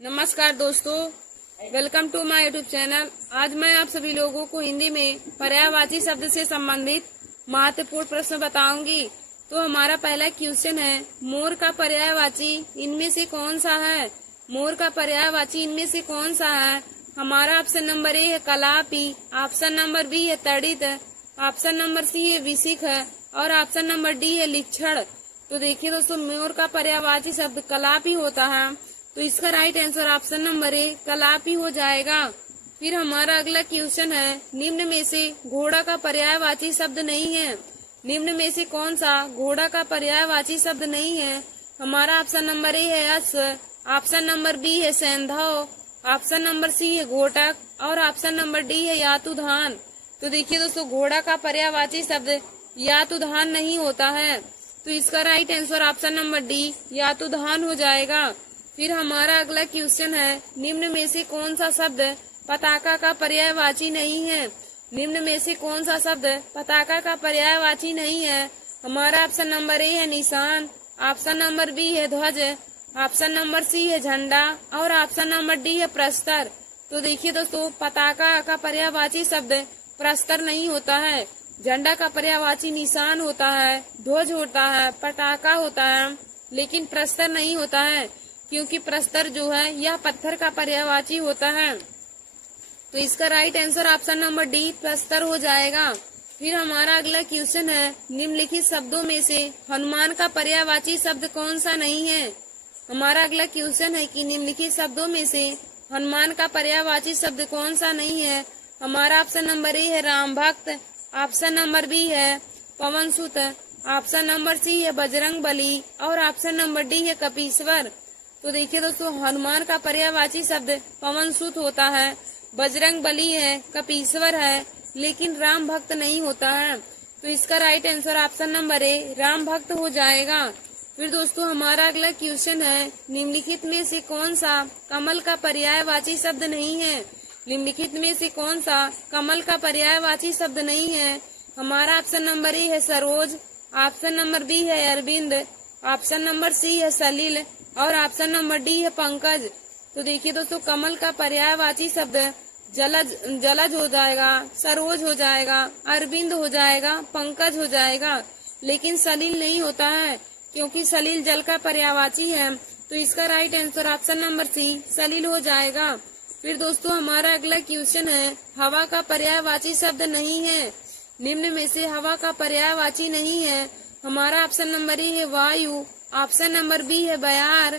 नमस्कार दोस्तों, welcome to my YouTube channel. आज मैं आप सभी लोगों को हिंदी में पर्यायवाची शब्द से संबंधित महत्वपूर्ण प्रश्न बताऊंगी। तो हमारा पहला क्वेश्चन है, मोर का पर्यायवाची इनमें से कौन सा है? मोर का पर्यायवाची इनमें से कौन सा है? हमारा ऑप्शन नंबर ए है कलापी, ऑप्शन नंबर बी है तड़ित, ऑप्शन नंबर सी है विसिख और ऑप्शन नंबर डी है लिच्छड़। तो देखिए दोस्तों, मोर का पर्यायवाची शब्द कलापी होता है, तो इसका right answer option number A कलापी हो जाएगा। फिर हमारा अगला क्वेश्चन है, निम्न में से घोड़ा का पर्यायवाची शब्द नहीं है। निम्न में से कौन सा घोड़ा का पर्यायवाची शब्द नहीं है? हमारा ऑप्शन नंबर ए है अश्व, ऑप्शन नंबर बी है सैंधव, ऑप्शन नंबर सी है घोटक और ऑप्शन नंबर डी है यातुधान। तो देखिए दोस्तों, घोड़ा का पर्यायवाची शब्द यातुधान नहीं होता है, तो इसका right answer option number D यातुधान हो जाएगा। फिर हमारा अगला क्वेश्चन है, निम्न में से कौन सा शब्द पताका का पर्यायवाची नहीं है? निम्न में से कौन सा शब्द पताका का पर्यायवाची नहीं है? हमारा ऑप्शन नंबर ए है निशान, ऑप्शन नंबर बी है ध्वज, ऑप्शन नंबर सी है झंडा और ऑप्शन नंबर डी है प्रस्तर। तो देखिए दोस्तों, पताका का पर्यायवाची शब्द प्रस्तर नहीं होता है। झंडा का पर्यायवाची निशान होता है, ध्वज होता है, पताका होता है, लेकिन प्रस्तर नहीं होता है, क्योंकि प्रस्तर जो है यह पत्थर का पर्यायवाची होता है। तो इसका right answer option number D प्रस्तर हो जाएगा। फिर हमारा अगला क्वेश्चन है, निम्नलिखित शब्दों में से हनुमान का पर्यायवाची शब्द कौन सा नहीं है? हमारा अगला क्वेश्चन है कि निम्नलिखित शब्दों में से हनुमान का पर्यायवाची शब्द कौन सा नहीं है? हमारा ऑप्शन नंबर ए है राम भक्त, ऑप्शन नंबर बी है पवन सुत, ऑप्शन नंबर सी है बजरंग बली और ऑप्शन नंबर डी है कपीश्वर। तो देखिए दोस्तों, हनुमान का पर्यायवाची शब्द पवन सुत होता है, बजरंग बली है, कपीश्वर है, लेकिन राम भक्त नहीं होता है। तो इसका राइट आंसर ऑप्शन नंबर ए राम भक्त हो जाएगा। फिर दोस्तों हमारा अगला क्वेश्चन है, निम्नलिखित में से कौन सा कमल का पर्यायवाची शब्द नहीं है? निम्नलिखित में से कौन सा कमल का पर्यायवाची शब्द नहीं है? हमारा ऑप्शन नंबर ए है सरोज, ऑप्शन नंबर बी है अरविंद, ऑप्शन नंबर सी है सलील और ऑप्शन नंबर डी है पंकज। तो देखिए दोस्तों, कमल का पर्यायवाची शब्द जलज हो जाएगा, सरोज हो जाएगा, अरविंद हो जाएगा, पंकज हो जाएगा, लेकिन सलील नहीं होता है, क्योंकि सलील जल का पर्यायवाची है। तो इसका right answer option number C सलील हो जाएगा। फिर दोस्तों हमारा अगला क्वेश्चन है, हवा का पर्यायवाची शब्द नहीं है। निम्न में से हवा का पर्यायवाची नहीं है। हमारा ऑप्शन नंबर ए है वायु, ऑप्शन नंबर बी है बयार,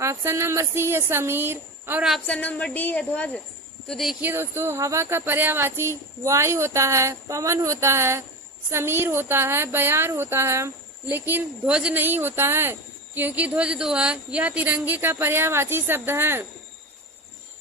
ऑप्शन नंबर सी है समीर और ऑप्शन नंबर डी है ध्वज। तो देखिए दोस्तों, हवा का पर्यायवाची वायु होता है, पवन होता है, समीर होता है, बयार होता है, लेकिन ध्वज नहीं होता है, क्योंकि ध्वज जो है यह तिरंगे का पर्यायवाची शब्द है।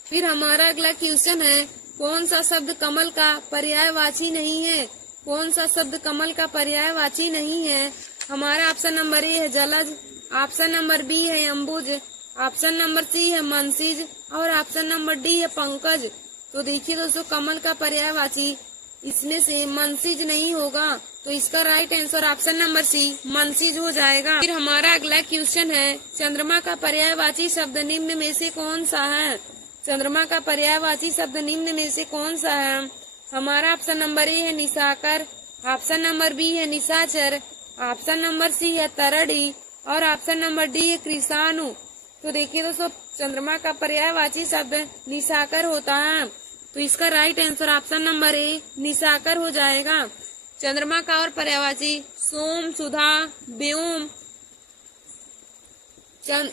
फिर हमारा अगला क्वेश्चन है, कौन सा शब्द कमल का पर्यायवाची नहीं है? कौन सा शब्द कमल का पर्यायवाची नहीं है? हमारा ऑप्शन नंबर ए है जलज, ऑप्शन नंबर बी है अम्बुज, ऑप्शन नंबर सी है मनसिज और ऑप्शन नंबर डी है पंकज। तो देखिए दोस्तों, कमल का पर्यायवाची इसमें से मनसिज नहीं होगा, तो इसका right answer option number C मनसिज हो जाएगा। फिर हमारा अगला क्वेश्चन है, चंद्रमा का पर्यायवाची शब्द निम्न में से कौन सा है? चंद्रमा का पर्यायवाची शब्द निम्न में से कौन सा है? हमारा ऑप्शन नंबर ए है निशाकर, ऑप्शन नंबर बी है निशाचर, ऑप्शन नंबर सी है तरड़ी और ऑप्शन नंबर डी है कृषाणु। तो देखिए दोस्तों, चंद्रमा का पर्यायवाची शब्द निशाकर होता है, तो इसका राइट आंसर ऑप्शन नंबर ए निशाकर हो जाएगा। चंद्रमा का और पर्यायवाची सोम, सुधा, व्योम,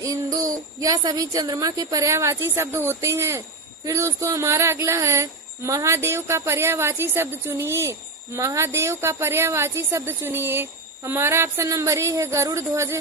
इंदु, यह सभी चंद्रमा के पर्यायवाची शब्द होते हैं। फिर दोस्तों हमारा अगला है, महादेव का पर्यायवाची शब्द चुनिए। महादेव का पर्यायवाची शब्द चुनिए। हमारा ऑप्शन नंबर ए है गरुड़ ध्वज,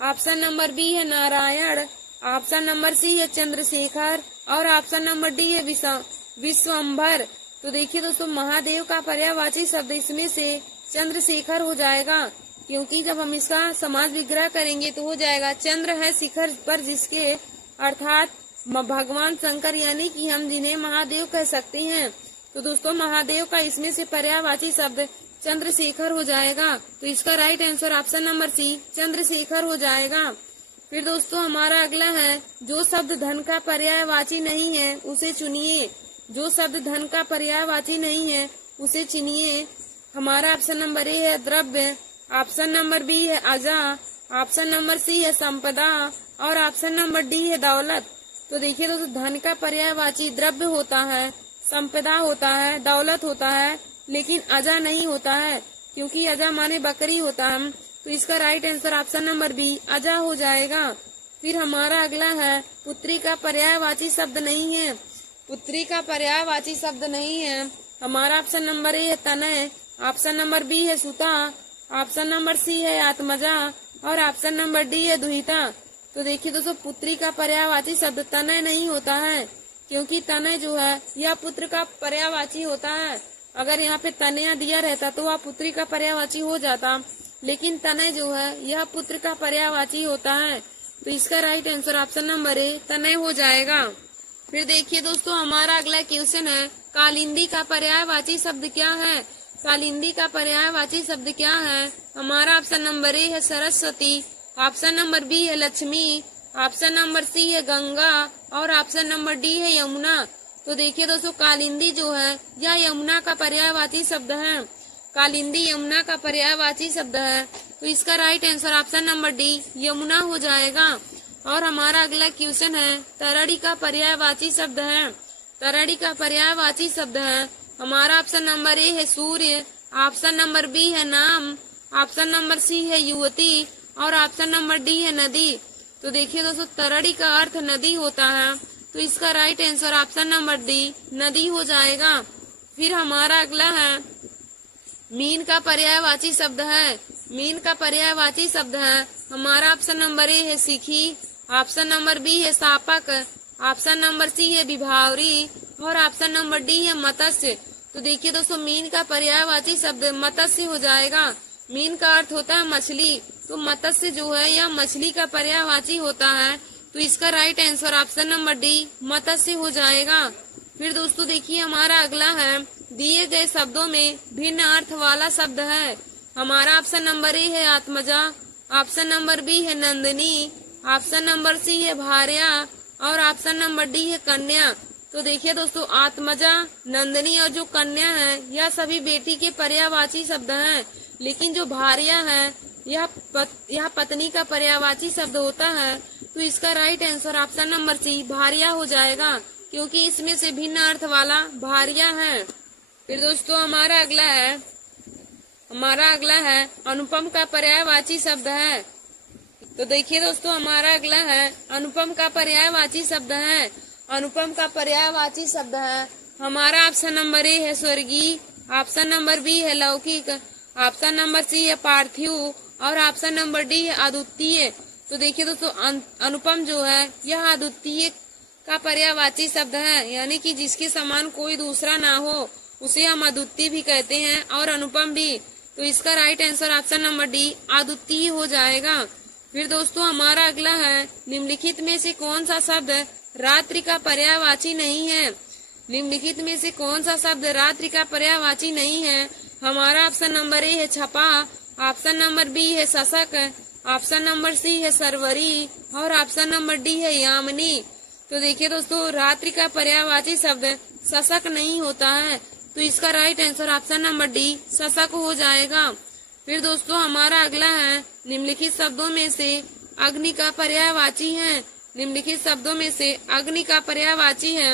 ऑप्शन नंबर बी है नारायण, ऑप्शन नंबर सी है चंद्रशेखर और ऑप्शन नंबर डी है विश्वम्भर। तो देखिए दोस्तों, महादेव का पर्यायवाची शब्द इसमें से चंद्रशेखर हो जाएगा, क्योंकि जब हम इसका समाज विग्रह करेंगे तो हो जाएगा चंद्र है शिखर पर जिसके, अर्थात भगवान शंकर, यानी कि हम जिन्हें महादेव कह सकते हैं। तो दोस्तों, महादेव का इसमें से पर्यायवाची शब्द चंद्रशेखर हो जाएगा, तो इसका right answer option number C Chandrashekhar हो जाएगा। फिर दोस्तों हमारा अगला है, जो शब्द धन का पर्यायवाची नहीं है उसे चुनिए। जो शब्द धन का पर्यायवाची नहीं है उसे चुनिए। हमारा ऑप्शन नंबर ए है द्रव्य, ऑप्शन नंबर बी है अजा, ऑप्शन नंबर सी है संपदा और ऑप्शन नंबर डी है दौलत। तो देखिए दोस्तों, धन का पर्यायवाची द्रव्य होता है, संपदा होता है, दौलत होता है, लेकिन अजा नहीं होता है, क्योंकि अजा माने बकरी होता है। तो इसका right answer option number B अजा हो जाएगा। फिर हमारा अगला है, पुत्री का पर्यायवाची शब्द नहीं है। पुत्री का पर्यायवाची शब्द नहीं है। हमारा ऑप्शन नंबर ए है तनय, ऑप्शन नंबर बी है सुता, ऑप्शन नंबर सी है आत्मजा और ऑप्शन नंबर डी है दुहिता। तो देखिए दोस्तों, पुत्री का पर्यायवाची शब्द तनय नहीं होता है, क्योंकि तनय जो है यह पुत्र का पर्यायवाची होता है। अगर यहाँ पे तनया दिया रहता तो वह पुत्री का पर्यायवाची हो जाता, लेकिन तनय जो है यह पुत्र का पर्यायवाची होता है। तो इसका राइट आंसर ऑप्शन नंबर ए तनय हो जाएगा। फिर देखिए दोस्तों, हमारा अगला क्वेश्चन है, कालिंदी का पर्यायवाची शब्द क्या है। कालिंदी का पर्यायवाची शब्द क्या है। हमारा ऑप्शन नंबर ए है सरस्वती, ऑप्शन नंबर बी है लक्ष्मी, ऑप्शन नंबर सी है गंगा और ऑप्शन नंबर डी है यमुना। तो देखिए दोस्तों, कालिंदी जो है यह यमुना का पर्यायवाची शब्द है। कालिंदी यमुना का पर्यायवाची शब्द है। तो इसका right answer option number D Yamuna हो जाएगा। और हमारा अगला क्वेश्चन है, तरड़ी का पर्यायवाची शब्द है। तरड़ी का पर्यायवाची शब्द है। हमारा ऑप्शन नंबर ए है सूर्य, ऑप्शन नंबर बी है नाम, ऑप्शन नंबर सी है युवती और ऑप्शन नंबर डी है नदी। तो देखिए दोस्तों, तरड़ी का अर्थ नदी होता है, तो इसका right answer option number D नदी हो जाएगा। फिर हमारा अगला है, मीन का पर्यायवाची शब्द है। मीन का पर्यायवाची शब्द है। हमारा ऑप्शन नंबर ए है सीखी, ऑप्शन नंबर बी है सापक, ऑप्शन नंबर सी है विभावरी और ऑप्शन नंबर डी है मत्स्य। तो देखिए दोस्तों, मीन का पर्यायवाची शब्द मत्स्य हो जाएगा। मीन का अर्थ होता है मछली, तो मत्स्य जो है यह मछली का पर्यायवाची होता है। तो इसका right answer option number D मत्स्य हो जाएगा। फिर दोस्तों देखिए, हमारा अगला है, दिए गए शब्दों में भिन्न अर्थ वाला शब्द है। हमारा ऑप्शन नंबर ए है आत्मजा, ऑप्शन नंबर बी है नंदिनी, ऑप्शन नंबर सी है भार्या और ऑप्शन नंबर डी है कन्या। तो देखिए दोस्तों, आत्मजा, नंदिनी और जो कन्या है यह सभी बेटी के पर्यायवाची शब्द हैं, लेकिन जो भार्या है यह पत्नी का पर्यायवाची शब्द होता है। तो इसका right answer option number C भार्या हो जाएगा, क्योंकि इसमें से भिन्न अर्थ वाला भार्या है। फिर दोस्तों हमारा अगला है अनुपम का पर्यायवाची शब्द है। तो देखिए दोस्तों, हमारा अगला है, अनुपम का पर्यायवाची शब्द है। अनुपम का पर्यायवाची शब्द है। हमारा ऑप्शन नंबर ए है स्वर्गीय, ऑप्शन नंबर बी है लौकिक, ऑप्शन नंबर सी है पार्थिव और ऑप्शन नंबर डी है अद्वितीय। तो देखिए दोस्तों, अनुपम जो है यह अद्वितीय का पर्यायवाची शब्द है, यानी कि जिसके समान कोई दूसरा ना हो उसे हम अद्वितीय भी कहते हैं और अनुपम भी। तो इसका right answer option number D अद्वितीय हो जाएगा। फिर दोस्तों हमारा अगला है, निम्नलिखित में से कौन सा शब्द रात्रि का पर्यायवाची नहीं है। निम्नलिखित में से कौन सा शब्द रात्रि का पर्यायवाची नहीं है। हमारा ऑप्शन नंबर ए है छपा, ऑप्शन नंबर बी है शशक, ऑप्शन नंबर सी है सरवरी और ऑप्शन नंबर डी है यामिनी। तो देखिए दोस्तों, रात्रि का पर्यायवाची शब्द शशक नहीं होता है, तो इसका right answer option number D शशक हो जाएगा। फिर दोस्तों हमारा अगला है, निम्नलिखित शब्दों में से अग्नि का पर्यायवाची है। निम्नलिखित शब्दों में से अग्नि का पर्यायवाची है।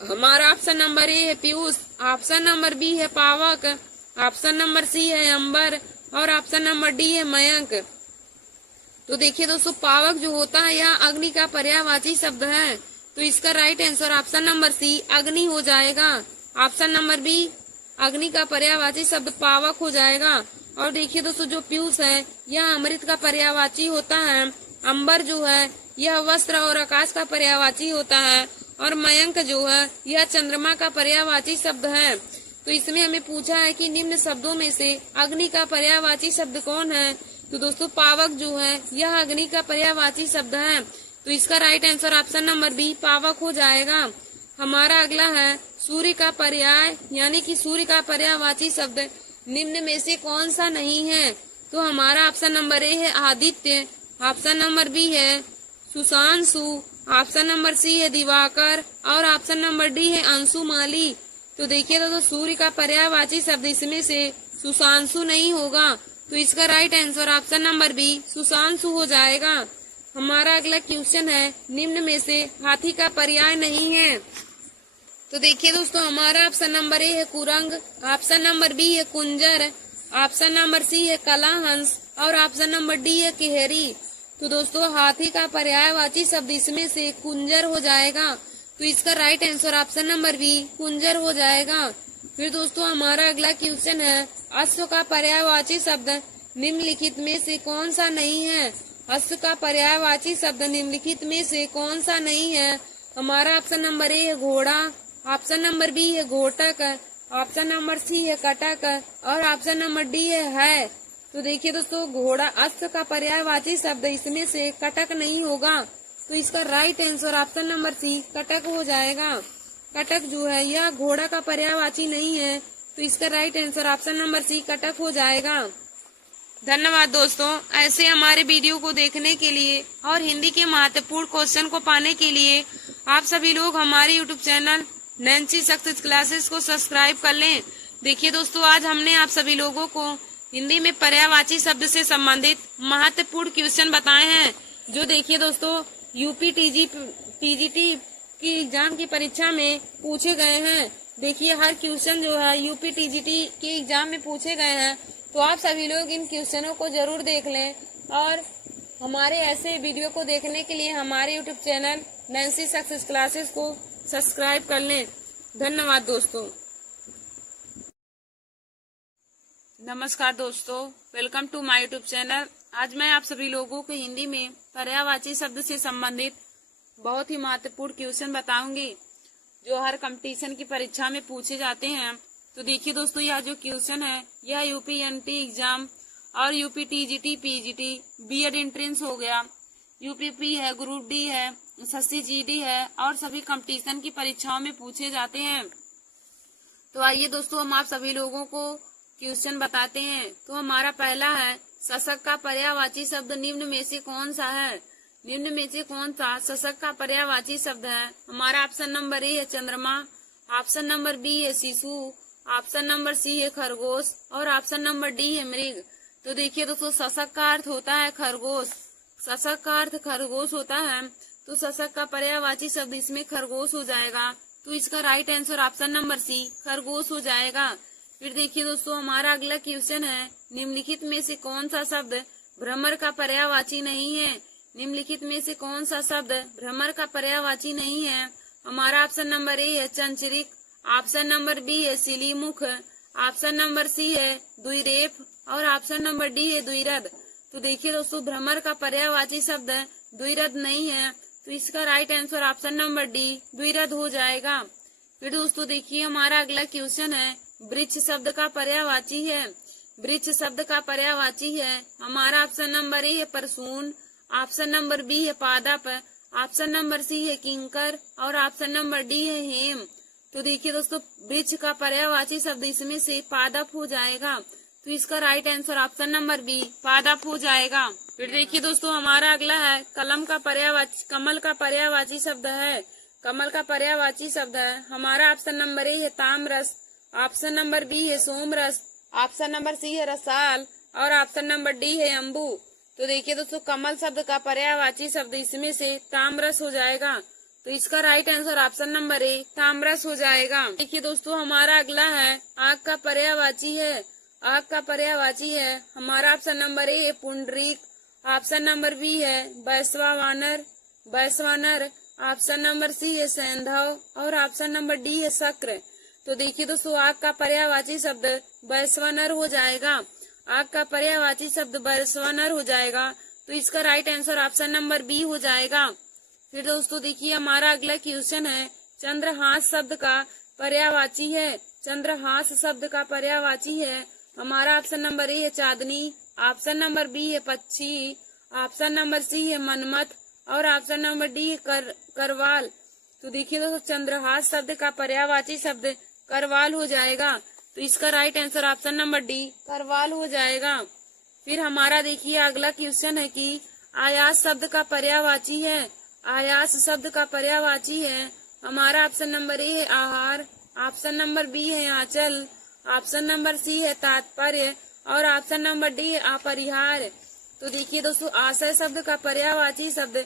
हमारा ऑप्शन नंबर ए है पीयूष, ऑप्शन नंबर बी है पावक, ऑप्शन नंबर सी है अंबर और ऑप्शन नंबर डी है मयंक। तो देखिए दोस्तों, पावक जो होता है यह अग्नि का पर्यायवाची शब्द है, तो इसका right answer option number C अग्नि हो जाएगा। ऑप्शन नंबर बी अग्नि का पर्यायवाची शब्द पावक हो जाएगा। और देखिए दोस्तों, जो पीयूष है यह अमृत का पर्यायवाची होता है। अंबर जो है यह वस्त्र और आकाश का पर्यायवाची होता है और मयंक जो है यह चंद्रमा का पर्यायवाची शब्द है। तो इसमें हमें पूछा है कि निम्न शब्दों में से अग्नि का पर्यायवाची शब्द कौन है। तो दोस्तों पावक जो है यह अग्नि का पर्यायवाची शब्द है, तो इसका right answer option number B पावक हो जाएगा। हमारा अगला है, सूर्य का पर्याय यानी कि सूर्य का पर्यायवाची शब्द निम्न में से कौन सा नहीं है। तो हमारा ऑप्शन नंबर ए है आदित्य, ऑप्शन नंबर बी है सुशांशु, ऑप्शन नंबर सी है दिवाकर और ऑप्शन नंबर डी है अंशुमाली। तो देखिए दोस्तों सूर्य का पर्यायवाची शब्द इसमें से सुशांशु नहीं होगा, तो इसका right answer option number B सुशांशु हो जाएगा। हमारा अगला क्वेश्चन है निम्न में से हाथी का पर्याय नहीं है। तो देखिए दोस्तों हमारा ऑप्शन नंबर ए है कुरंग, ऑप्शन नंबर बी है कुंजर, ऑप्शन नंबर सी है कलाहंस और ऑप्शन नंबर डी है केहरी। तो दोस्तों हाथी का पर्यायवाची शब्द इसमें से कुंजर हो जाएगा, तो इसका right answer option number B कुंजर हो जाएगा। फिर दोस्तों हमारा अगला क्वेश्चन है अश्व का पर्यायवाची शब्द निम्नलिखित में से कौन सा नहीं है। अश्व का पर्यायवाची शब्द निम्नलिखित में से कौन सा नहीं है। हमारा ऑप्शन नंबर ए है घोड़ा, ऑप्शन नंबर बी है घोटक, ऑप्शन नंबर सी है कटक और ऑप्शन नंबर डी है। तो देखिए दोस्तों घोड़ा अश्व का पर्यायवाची शब्द इसमें से कटक नहीं होगा, तो इसका right answer option number C कटक हो जाएगा। कटक जो है यह घोड़ा का पर्यायवाची नहीं है, तो इसका right answer option number C कटक हो जाएगा। धन्यवाद दोस्तों, ऐसे हमारे वीडियो को देखने के लिए और हिंदी के महत्वपूर्ण क्वेश्चन को पाने के लिए आप सभी लोग हमारे YouTube channel Nancy success classes को सब्सक्राइब कर लें। देखिए दोस्तों आज हमने आप सभी लोगों को हिंदी में पर्यायवाची शब्द से संबंधित महत्वपूर्ण क्वेश्चन बताए हैं, जो देखिए दोस्तों यूपी टीजीटी की एग्जाम की परीक्षा में पूछे गए हैं। देखिए हर क्वेश्चन जो है यूपी टीजीटी के एग्जाम में पूछे गए हैं, तो आप सभी लोग इन क्वेश्चनों को जरूर देख लें और हमारे ऐसे वीडियो को देखने के लिए हमारे YouTube channel Nancy success classes को सब्सक्राइब कर लें। धन्यवाद दोस्तों। नमस्कार दोस्तों, welcome to my YouTube channel. आज मैं आप सभी लोगों को हिंदी में पर्यायवाची शब्द से संबंधित बहुत ही महत्वपूर्ण क्वेश्चन बताऊंगी, जो हर कंपटीशन की परीक्षा में पूछे जाते हैं। तो देखिए दोस्तों यह जो क्वेश्चन है यह यूपी एनटी एग्जाम और UP TGT PGT BEd entrance हो गया, यूपीपी है, ग्रुप डी है, एसएससी जीडी है और सभी कंपटीशन की परीक्षाओं में पूछे जाते हैं। तो आइए दोस्तों हम आप सभी लोगों को क्वेश्चन बताते हैं। तो हमारा पहला है शशक का पर्यायवाची शब्द निम्न में से कौन सा है। निम्न में से कौन सा शशक का पर्यायवाची शब्द है। हमारा ऑप्शन नंबर ए है चंद्रमा, ऑप्शन नंबर बी है शिशु, ऑप्शन नंबर सी है खरगोश और ऑप्शन नंबर डी है मृग। तो देखिए दोस्तों शशक का अर्थ होता है खरगोश, शशक का अर्थ खरगोश होता है, तो शशक का पर्यायवाची शब्द इसमें खरगोश हो जाएगा, तो इसका right answer option number C खरगोश हो जाएगा। फिर देखिए दोस्तों हमारा अगला क्वेश्चन है निम्नलिखित में से कौन सा शब्द भ्रमर का पर्यायवाची नहीं है। निम्नलिखित में से कौन सा शब्द भ्रमर का पर्यायवाची नहीं है। हमारा ऑप्शन नंबर ए है चंचरिक, ऑप्शन नंबर बी है सिलीमुख, ऑप्शन नंबर सी है द्विरेफ और ऑप्शन नंबर डी है द्विरद। तो देखिए दोस्तों भ्रमर का पर्यायवाची शब्द द्विरद नहीं है, तो इसका right answer option number D द्विरद हो जाएगा। फिर दोस्तों देखिए हमारा अगला क्वेश्चन है वृक्ष शब्द का पर्यायवाची है। वृक्ष शब्द का पर्यायवाची है। हमारा ऑप्शन नंबर ए है परसून, ऑप्शन नंबर बी है पादप, ऑप्शन नंबर सी है किंकर और ऑप्शन नंबर डी है हेम। तो देखिए दोस्तों वृक्ष का पर्यायवाची शब्द इसमें से पादप हो जाएगा, तो इसका right answer option number B पादप हो जाएगा। फिर देखिए दोस्तों हमारा अगला है कमल का पर्यायवाची शब्द है। कमल का पर्यायवाची शब्द है। हमारा ऑप्शन नंबर ए है ताम्रस, ऑप्शन नंबर बी है सोमरस, ऑप्शन नंबर सी है रसाल और ऑप्शन नंबर डी है अम्बू। तो देखिए दोस्तों कमल शब्द का पर्यायवाची शब्द इसमें से ताम्रस हो जाएगा, तो इसका right answer option number A ताम्रस हो जाएगा। देखिए दोस्तों हमारा अगला है आग का पर्यायवाची है। आग का पर्यायवाची है। हमारा ऑप्शन नंबर ए है पुंडरीक, ऑप्शन नंबर बी है वैश्वानर, ऑप्शन नंबर सी है सैंधव और ऑप्शन नंबर डी है शक्र। तो देखिए दोस्तों आग का पर्यायवाची शब्द वैश्वानर हो जाएगा। आग का पर्यायवाची शब्द वैश्वानर हो जाएगा, तो इसका right answer option number B हो जाएगा। फिर दोस्तों देखिए हमारा अगला क्वेश्चन है चंद्रहास शब्द का पर्यायवाची है। चंद्रहास शब्द का पर्यायवाची है। हमारा ऑप्शन नंबर ए है चांदनी, ऑप्शन नंबर बी है पक्षी, ऑप्शन नंबर सी है मनमथ और ऑप्शन नंबर डी है करवाल। तो देखिए दोस्तों चंद्रहास शब्द का पर्यायवाची शब्द करवाल हो जाएगा, तो इसका right answer option number D Karwal हो जाएगा। फिर हमारा देखिए अगला क्वेश्चन है कि आयास शब्द का पर्यायवाची है। आयास शब्द का पर्यायवाची है। हमारा ऑप्शन नंबर ए है आहार, ऑप्शन नंबर बी है आंचल, ऑप्शन नंबर सी है तात्पर्य और ऑप्शन नंबर डी है अपरिहार्य। तो देखिए दोस्तों, आशय शब्द का पर्यायवाची शब्द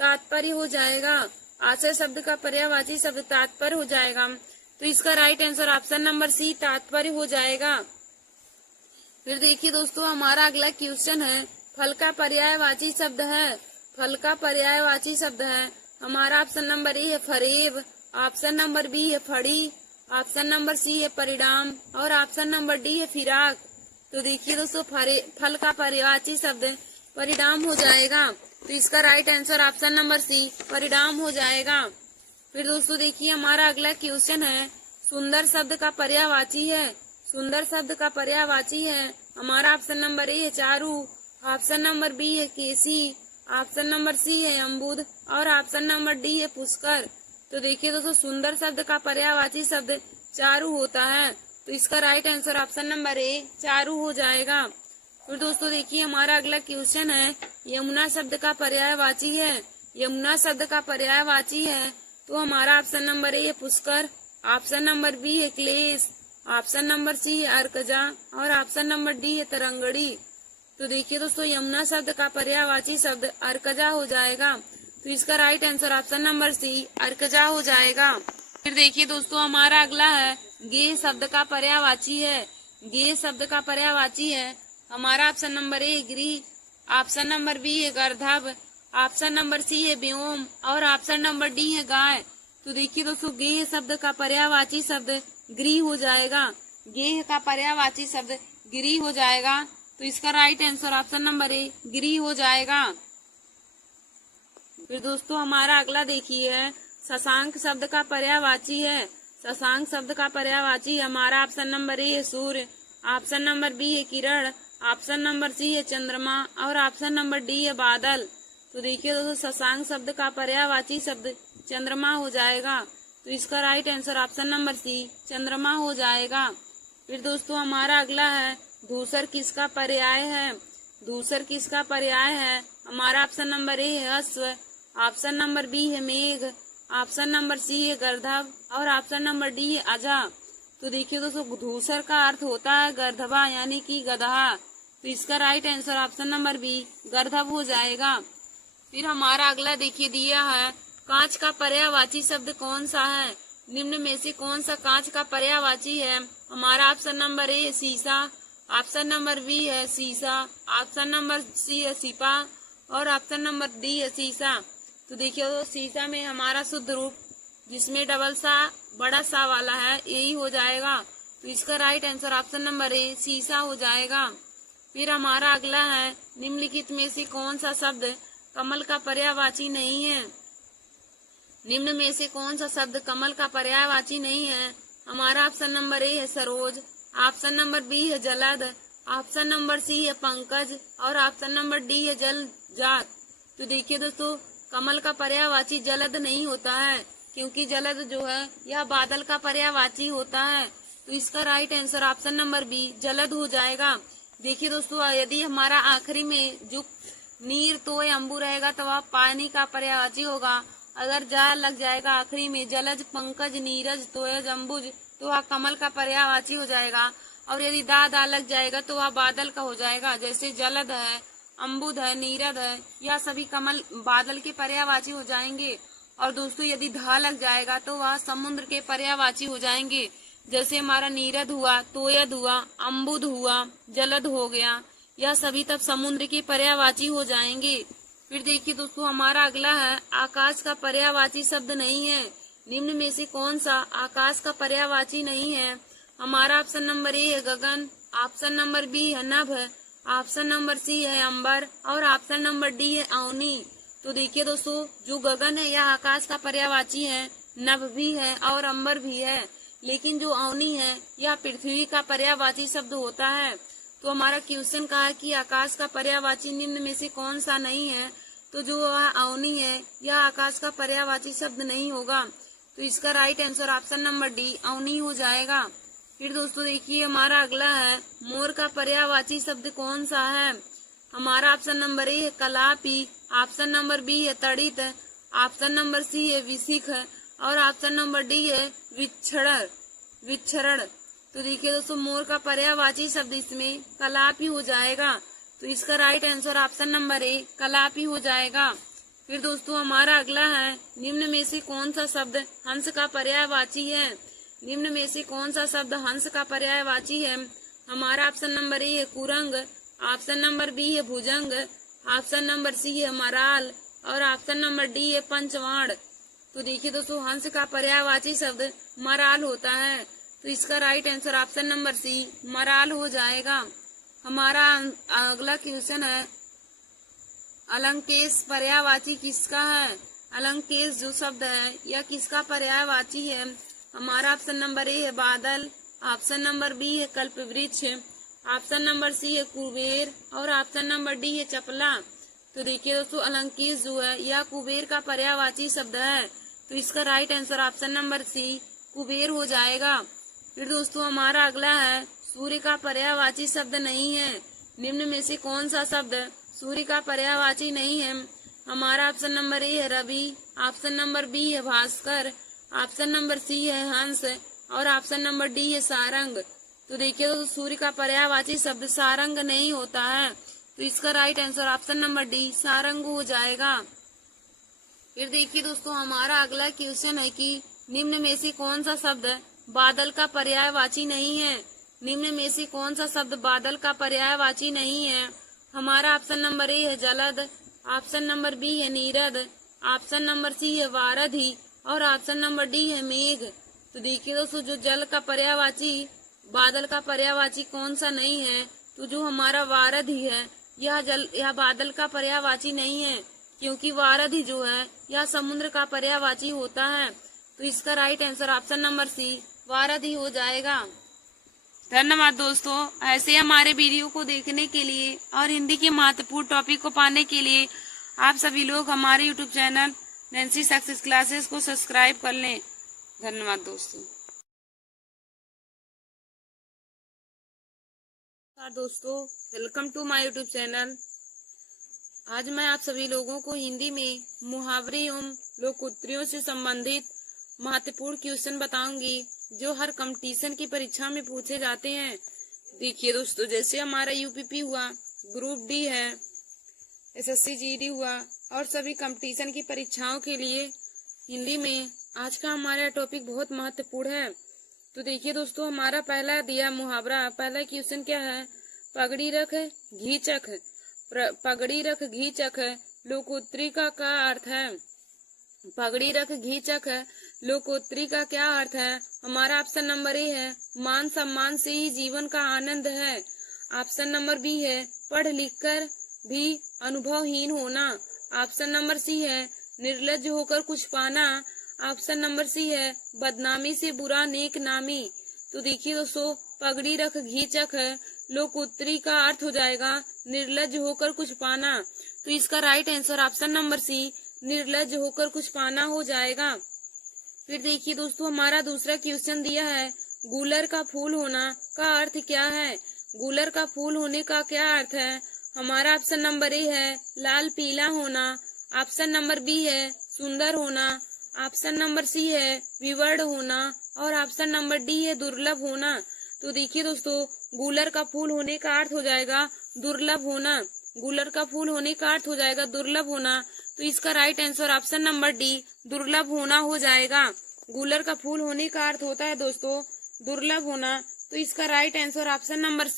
तात्पर्य हो जाएगा। आशय शब्द का पर्यायवाची शब्द तात्पर्य हो जाएगा। तो इसका right answer option number C तात्पर्य हो जाएगा। फिर देखिए दोस्तों, हमारा अगला क्वेश्चन है फल का पर्यायवाची शब्द है। फल का पर्यायवाची शब्द है। हमारा ऑप्शन नंबर ए है फरेब, ऑप्शन नंबर बी है फड़ी, ऑप्शन नंबर सी है परिणाम और ऑप्शन नंबर डी है फिराक। तो देखिए दोस्तों, फल का पर्यायवाची शब्द परिणाम हो जाएगा। तो इसका right answer option number C परिणाम हो जाएगा। फिर दोस्तों देखिए, हमारा अगला क्वेश्चन है सुंदर शब्द का पर्यायवाची है। सुंदर शब्द का पर्यायवाची है। हमारा ऑप्शन नंबर ए है चारू, ऑप्शन नंबर बी है केसी, ऑप्शन नंबर सी है अम्बुद और ऑप्शन नंबर डी है पुष्कर। तो देखिए दोस्तों, सुंदर शब्द का पर्यायवाची शब्द चारू होता है। तो इसका राइट आंसर ऑप्शन नंबर ए चारू हो जाएगा। फिर दोस्तों देखिए, हमारा अगला क्वेश्चन है यमुना शब्द का पर्यायवाची है। यमुना शब्द का पर्यायवाची है। तो हमारा ऑप्शन नंबर ए है पुष्कर, ऑप्शन नंबर बी है क्लेश, ऑप्शन नंबर सी है अर्कजा और ऑप्शन नंबर डी है तरंगड़ी। तो देखिए दोस्तों, यमुना शब्द का पर्यायवाची शब्द अर्कजा हो जाएगा। तो इसका right answer option number C अर्कजा हो जाएगा। फिर देखिए दोस्तों, हमारा अगला है गेय शब्द का पर्यायवाची है। गेय शब्द का पर्यायवाची है। हमारा ऑप्शन नंबर ए गृह, ऑप्शन नंबर बी है गर्दभ, ऑप्शन नंबर सी है व्योम और ऑप्शन नंबर डी है गाय। तो देखिए दोस्तों, गेय शब्द का पर्यायवाची शब्द गृह हो जाएगा। गेय का पर्यायवाची शब्द गृह हो जाएगा। तो इसका राइट आंसर ऑप्शन नंबर ए गृह हो जाएगा। फिर दोस्तों, हमारा अगला देखिए है शशांक शब्द का पर्यायवाची है। शशांक शब्द का पर्यायवाची हमारा ऑप्शन नंबर ए है सूर्य, ऑप्शन नंबर बी है किरण, ऑप्शन नंबर सी है चंद्रमा और ऑप्शन नंबर डी है बादल। तो देखिए दोस्तों, शशांक शब्द का पर्यायवाची शब्द चंद्रमा हो जाएगा। तो इसका right answer option number C चंद्रमा हो जाएगा। फिर दोस्तों, हमारा अगला है धूसर किसका पर्याय है। धूसर किसका पर्याय है। हमारा ऑप्शन नंबर ए है अश्व, ऑप्शन नंबर बी है मेघ, ऑप्शन नंबर सी है गर्दभ और ऑप्शन नंबर डी है अजा। तो देखिए दोस्तों, धूसर का अर्थ होता है गर्दभा यानी कि गधा। तो इसका right answer option number B गर्दभ हो जाएगा। फिर हमारा अगला देखिए दिया है कांच का पर्यायवाची शब्द कौन सा है। निम्न में से कौन सा कांच का पर्यायवाची है। हमारा ऑप्शन नंबर ए शीशा, ऑप्शन नंबर बी है शीशा, ऑप्शन नंबर सी है सीपा और ऑप्शन नंबर डी है शीशा। तो देखिए शीशा में हमारा शुद्ध रूप जिसमें डबल सा बड़ा सा वाला है यही हो जाएगा। तो इसका राइट आंसर ऑप्शन नंबर ए शीशा हो जाएगा। फिर हमारा अगला है निम्नलिखित में से कौन सा शब्द कमल का पर्यायवाची नहीं है। निम्न में से कौन सा शब्द कमल का पर्यायवाची नहीं है। हमारा ऑप्शन नंबर ए है सरोज, ऑप्शन नंबर बी है जलद, ऑप्शन नंबर सी है पंकज और ऑप्शन नंबर डी है जल जात। तो देखिए दोस्तों, कमल का पर्यायवाची जलद नहीं होता है क्योंकि जलद जो है यह बादल का पर्यायवाची होता है। तो इसका right answer option number B जलद हो जाएगा। देखिए दोस्तों, यदि हमारा आखिरी में जो नीर तोय अंबु रहेगा तो वह पानी का पर्यायवाची होगा। अगर जा लग जाएगा आखिरी में जलज पंकज नीरज तोयज अंबुज तो वह कमल का पर्यायवाची हो जाएगा। और यदि दा लग जाएगा तो वह बादल का हो जाएगा। जैसे जलद है, अम्बुद है, नीरद है, यह सभी कमल बादल के पर्यायवाची हो जाएंगे। और दोस्तों यदि धा लग जाएगा तो वह समुद्र के पर्यायवाची हो जाएंगे। जैसे हमारा नीरद हुआ, तोयद हुआ, अम्बुद हुआ, जलद हो गया, यह सभी तब समुद्र के पर्यायवाची हो जाएंगे। फिर देखिए दोस्तों, हमारा अगला है आकाश का पर्यायवाची शब्द नहीं है। निम्न में से कौन सा आकाश का पर्यायवाची नहीं है। हमारा ऑप्शन नंबर ए है गगन, ऑप्शन नंबर बी है नभ, ऑप्शन नंबर सी है अंबर और ऑप्शन नंबर डी है अवनी। तो देखिए दोस्तों, जो गगन है यह आकाश का पर्यायवाची है, नभ भी है और अंबर भी है। लेकिन जो अवनी है यह पृथ्वी का पर्यायवाची शब्द होता है। तो हमारा क्वेश्चन कहा है कि आकाश का पर्यायवाची निम्न में से कौन सा नहीं है। तो जो अवनी है यह आकाश का पर्यायवाची शब्द नहीं होगा। तो इसका right answer option number D अवनी हो जाएगा। फिर दोस्तों देखिए, हमारा अगला है मोर का पर्यायवाची शब्द कौन सा है। हमारा ऑप्शन नंबर ए है कलापी, ऑप्शन नंबर बी है तड़ित, ऑप्शन नंबर सी है विशिख और ऑप्शन नंबर डी है विच्छरण। तो देखिए दोस्तों मोर का पर्यायवाची शब्द इसमें कलाप ही हो जाएगा। तो इसका राइट आंसर ऑप्शन नंबर ए कलाप ही हो जाएगा। फिर दोस्तों हमारा अगला है निम्न में से कौन सा शब्द हंस का पर्यायवाची है। निम्न में से कौन सा शब्द हंस का पर्यायवाची है। हमारा ऑप्शन नंबर ए है कुरंग, ऑप्शन नंबर बी है भुजंग, ऑप्शन नंबर सी है मराल और ऑप्शन नंबर डी है पंचवाड़। तो देखिए दोस्तों हंस का पर्यायवाची शब्द मराल होता है। तो इसका right answer option number C मराल हो जाएगा। हमारा अगला क्वेश्चन है अलंकेश पर्यायवाची किसका है। अलंकेश जो शब्द है यह किसका पर्यायवाची है। हमारा ऑप्शन नंबर ए है बादल, ऑप्शन नंबर बी है कल्पवृक्ष, ऑप्शन नंबर सी है कुबेर और ऑप्शन नंबर डी है चपला। तो देखिए दोस्तों अलंकेश जो है यह कुबेर का पर्यायवाची शब्द है। तो इसका right answer option number C Kuber हो जाएगा। फिर दोस्तों हमारा अगला है सूर्य का पर्यायवाची शब्द नहीं है। निम्न में से कौन सा शब्द सूर्य का पर्यायवाची नहीं है। हमारा ऑप्शन नंबर ए है रवि, ऑप्शन नंबर बी है भास्कर, ऑप्शन नंबर सी है हंस और ऑप्शन नंबर डी है सारंग। तो देखिए दोस्तों सूर्य का पर्यायवाची शब्द सारंग नहीं होता है। तो इसका right answer option number D Sarang हो जाएगा। फिर देखिए दोस्तों हमारा अगला क्वेश्चन है कि निम्न में से कौन सा शब्द बादल का पर्यायवाची नहीं है। निम्न में से कौन सा शब्द बादल का पर्यायवाची नहीं है। हमारा ऑप्शन नंबर ए है जलद, ऑप्शन नंबर बी है नीरद, ऑप्शन नंबर सी है वारधि और ऑप्शन नंबर डी है मेघ। तो देखिए दोस्तों जो जल का पर्यायवाची बादल का पर्यायवाची कौन सा नहीं है। तो जो हमारा वारधि है यह बादल का पर्यायवाची नहीं है, क्योंकि वारधि जो है यह समुद्र का पर्यायवाची होता है। तो इसका right answer option number C वारधि हो जाएगा। धन्यवाद दोस्तों। ऐसे हमारे वीडियो को देखने के लिए और हिंदी के महत्वपूर्ण टॉपिक को पाने के लिए आप सभी लोग हमारे YouTube channel Nancy success classes को सब्सक्राइब कर लें। धन्यवाद दोस्तों। दोस्तों welcome to my YouTube channel. आज मैं आप सभी लोगों को हिंदी में मुहावरे एवं लोकोक्तियों से संबंधित महत्वपूर्ण क्वेश्चन बताऊंगी जो हर कंपटीशन की परीक्षा में पूछे जाते हैं। देखिए दोस्तों जैसे हमारा यूपीपी हुआ, ग्रुप डी है, एसएससी जीडी हुआ और सभी कंपटीशन की परीक्षाओं के लिए हिंदी में आज का हमारा टॉपिक बहुत महत्वपूर्ण है। तो देखिए दोस्तों हमारा पहला दिया मुहावरा, पहला क्वेश्चन क्या है। पगड़ी रख घी चख, पगड़ी रख घी चख लोकोत्तरी का क्या अर्थ है। पगड़ी रख घी चख लोकोत्तरी का क्या अर्थ है। हमारा ऑप्शन नंबर ए है मान सम्मान से ही जीवन का आनंद है, ऑप्शन नंबर बी है पढ़ लिख कर भी अनुभवहीन होना, ऑप्शन नंबर सी है निर्लज्ज होकर कुछ पाना, ऑप्शन नंबर सी है बदनामी से बुरा नेक नामी। तो देखिए दोस्तों पगड़ी रख घी चख लोकोत्तरी का अर्थ हो जाएगा निर्लज्ज होकर कुछ पाना। तो इसका right answer option number C निर्लज्ज होकर कुछ पाना हो जाएगा। फिर देखिए दोस्तों हमारा दूसरा क्वेश्चन दिया है गूलर का फूल होना का अर्थ क्या है। गूलर का फूल होने का क्या अर्थ है। हमारा ऑप्शन नंबर ए है लाल पीला होना, ऑप्शन नंबर बी है सुंदर होना, ऑप्शन नंबर सी है विवर्ण होना और ऑप्शन नंबर डी है दुर्लभ होना। तो देखिए दोस्तों गूलर का फूल होने का अर्थ हो जाएगा दुर्लभ होना। गूलर का फूल होने का अर्थ हो जाएगा दुर्लभ होना। तो इसका right answer option number D दुर्लभ होना हो जाएगा। गूलर का फूल होने का अर्थ होता है दोस्तों दुर्लभ होना। तो इसका right answer option number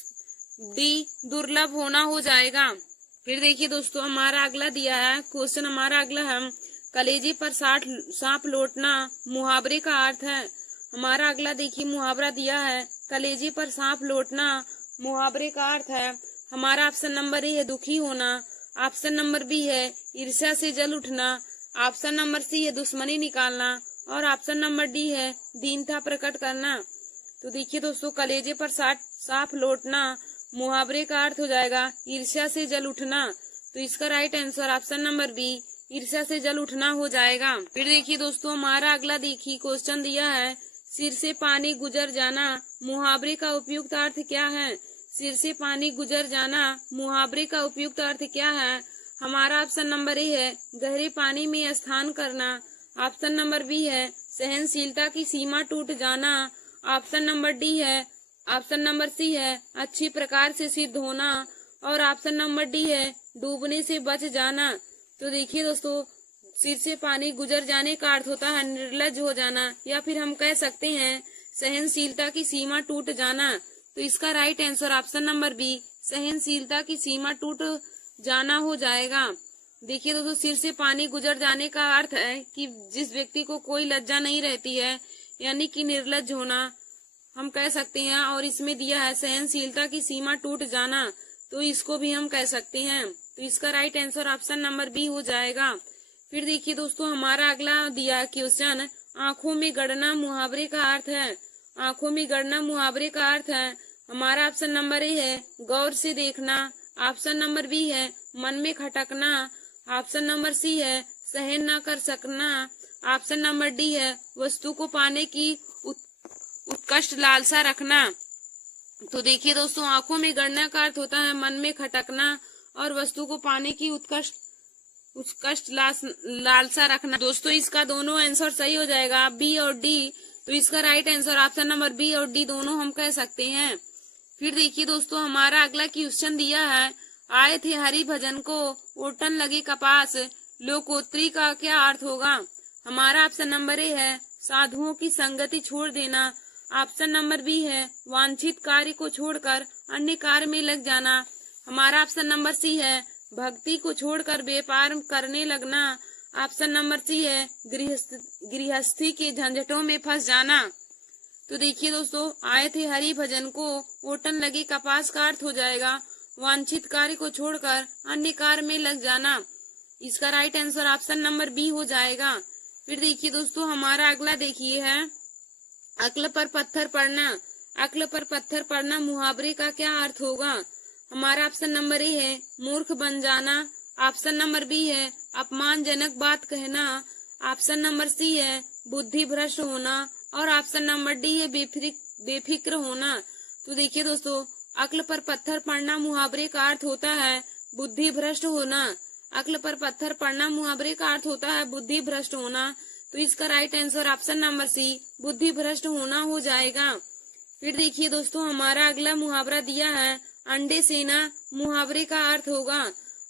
D दुर्लभ होना हो जाएगा। फिर देखिए दोस्तों हमारा अगला दिया है क्वेश्चन, हमारा अगला है कलेजे पर सांप लौटना मुहावरे का अर्थ है। हमारा अगला देखिए मुहावरा दिया है कलेजे पर सांप लौटना मुहावरे का अर्थ है। हमारा ऑप्शन नंबर ए है दुखी होना, ऑप्शन नंबर बी है ईर्ष्या से जल उठना, ऑप्शन नंबर सी है दुश्मनी निकालना और ऑप्शन नंबर डी है दीनता प्रकट करना। तो देखिए दोस्तों कलेजे पर सांप लौटना मुहावरे का अर्थ हो जाएगा ईर्ष्या से जल उठना। तो इसका right answer option number B ईर्ष्या से जल उठना हो जाएगा। फिर देखिए दोस्तों हमारा अगला देखिए क्वेश्चन दिया है सिर से पानी गुजर जाना मुहावरे का उपयुक्त अर्थ क्या है। सिर से पानी गुजर जाना मुहावरे का उपयुक्त अर्थ क्या है। हमारा ऑप्शन नंबर ए है गहरे पानी में स्नान करना। ऑप्शन नंबर बी है सहनशीलता की सीमा टूट जाना। ऑप्शन नंबर डी है ऑप्शन नंबर सी है अच्छी प्रकार से सिद्ध होना। और ऑप्शन नंबर डी है डूबने से बच जाना। तो देखिए दोस्तों, सिर से पानी गुजर जाने का अर्थ होता है निर्लज हो जाना, या फिर हम कह सकते हैं सहनशीलता की सीमा टूट जाना। तो इसका right answer option number B सहनशीलता की सीमा टूट जाना हो जाएगा। देखिए दोस्तों, सिर से पानी गुजर जाने का अर्थ है कि जिस व्यक्ति को कोई लज्जा नहीं रहती है, यानी कि निर्लज होना हम कह सकते हैं। और इसमें दिया है सहनशीलता की सीमा टूट जाना, तो इसको भी हम कह सकते हैं। तो इसका right answer option number B हो जाएगा। फिर देखिए दोस्तों, हमारा अगला दिया क्वेश्चन आंखों में गड़ना मुहावरे का अर्थ है। आंखों में गड़ना मुहावरे का अर्थ है हमारा ऑप्शन नंबर ए है गौर से देखना। ऑप्शन नंबर बी है मन में खटकना। ऑप्शन नंबर सी है सहन न कर सकना। ऑप्शन नंबर डी है वस्तु को पाने की उत्कष्ट लालसा रखना। तो देखिए दोस्तों, आंखों में गड़ना का अर्थ होता है मन में खटकना और वस्तु को पाने की उत्कष्ट लालसा रखना। दोस्तों, इसका दोनों आंसर सही हो जाएगा, बी और डी। तो इसका right answer option number B और डी दोनों हम कह सकते हैं। फिर देखिए दोस्तों, हमारा अगला क्वेश्चन दिया है आए थे हरि भजन को ओटन लगे कपास लोकोत्री का क्या अर्थ होगा। हमारा ऑप्शन नंबर ए है साधुओं की संगति छोड़ देना। ऑप्शन नंबर बी है वांछित कार्य को छोड़कर अन्य कार्य में लग जाना। हमारा ऑप्शन नंबर सी है भक्ति को छोड़कर व्यापार करने लगना। ऑप्शन नंबर सी है गृहस्थी के झंझटों में फंस जाना। तो देखिए दोस्तों, आए थे हरि भजन को ओटन लगे कपास का अर्थ हो जाएगा वांछित कार्य को छोड़कर अन्य कार्य में लग जाना। इसका right answer option number B हो जाएगा। फिर देखिए दोस्तों, हमारा अगला देखिए है अक्ल पर पत्थर पड़ना। अक्ल पर पत्थर पड़ना मुहावरे का क्या अर्थ होगा। हमारा ऑप्शन नंबर ए है मूर्ख बन जाना। ऑप्शन नंबर बी है अपमानजनक बात कहना। ऑप्शन नंबर सी है बुद्धि भ्रष्ट होना। और ऑप्शन नंबर डी है बेफिक्र होना। तो देखिए दोस्तों, अक्ल पर पत्थर पड़ना मुहावरे का अर्थ होता है बुद्धि भ्रष्ट होना। अक्ल पर पत्थर पड़ना मुहावरे का अर्थ होता है बुद्धि भ्रष्ट होना। तो इसका right answer option number C बुद्धि भ्रष्ट होना हो जाएगा। फिर देखिए दोस्तों, हमारा अगला मुहावरा दिया है अंडे सेना मुहावरे का अर्थ होगा।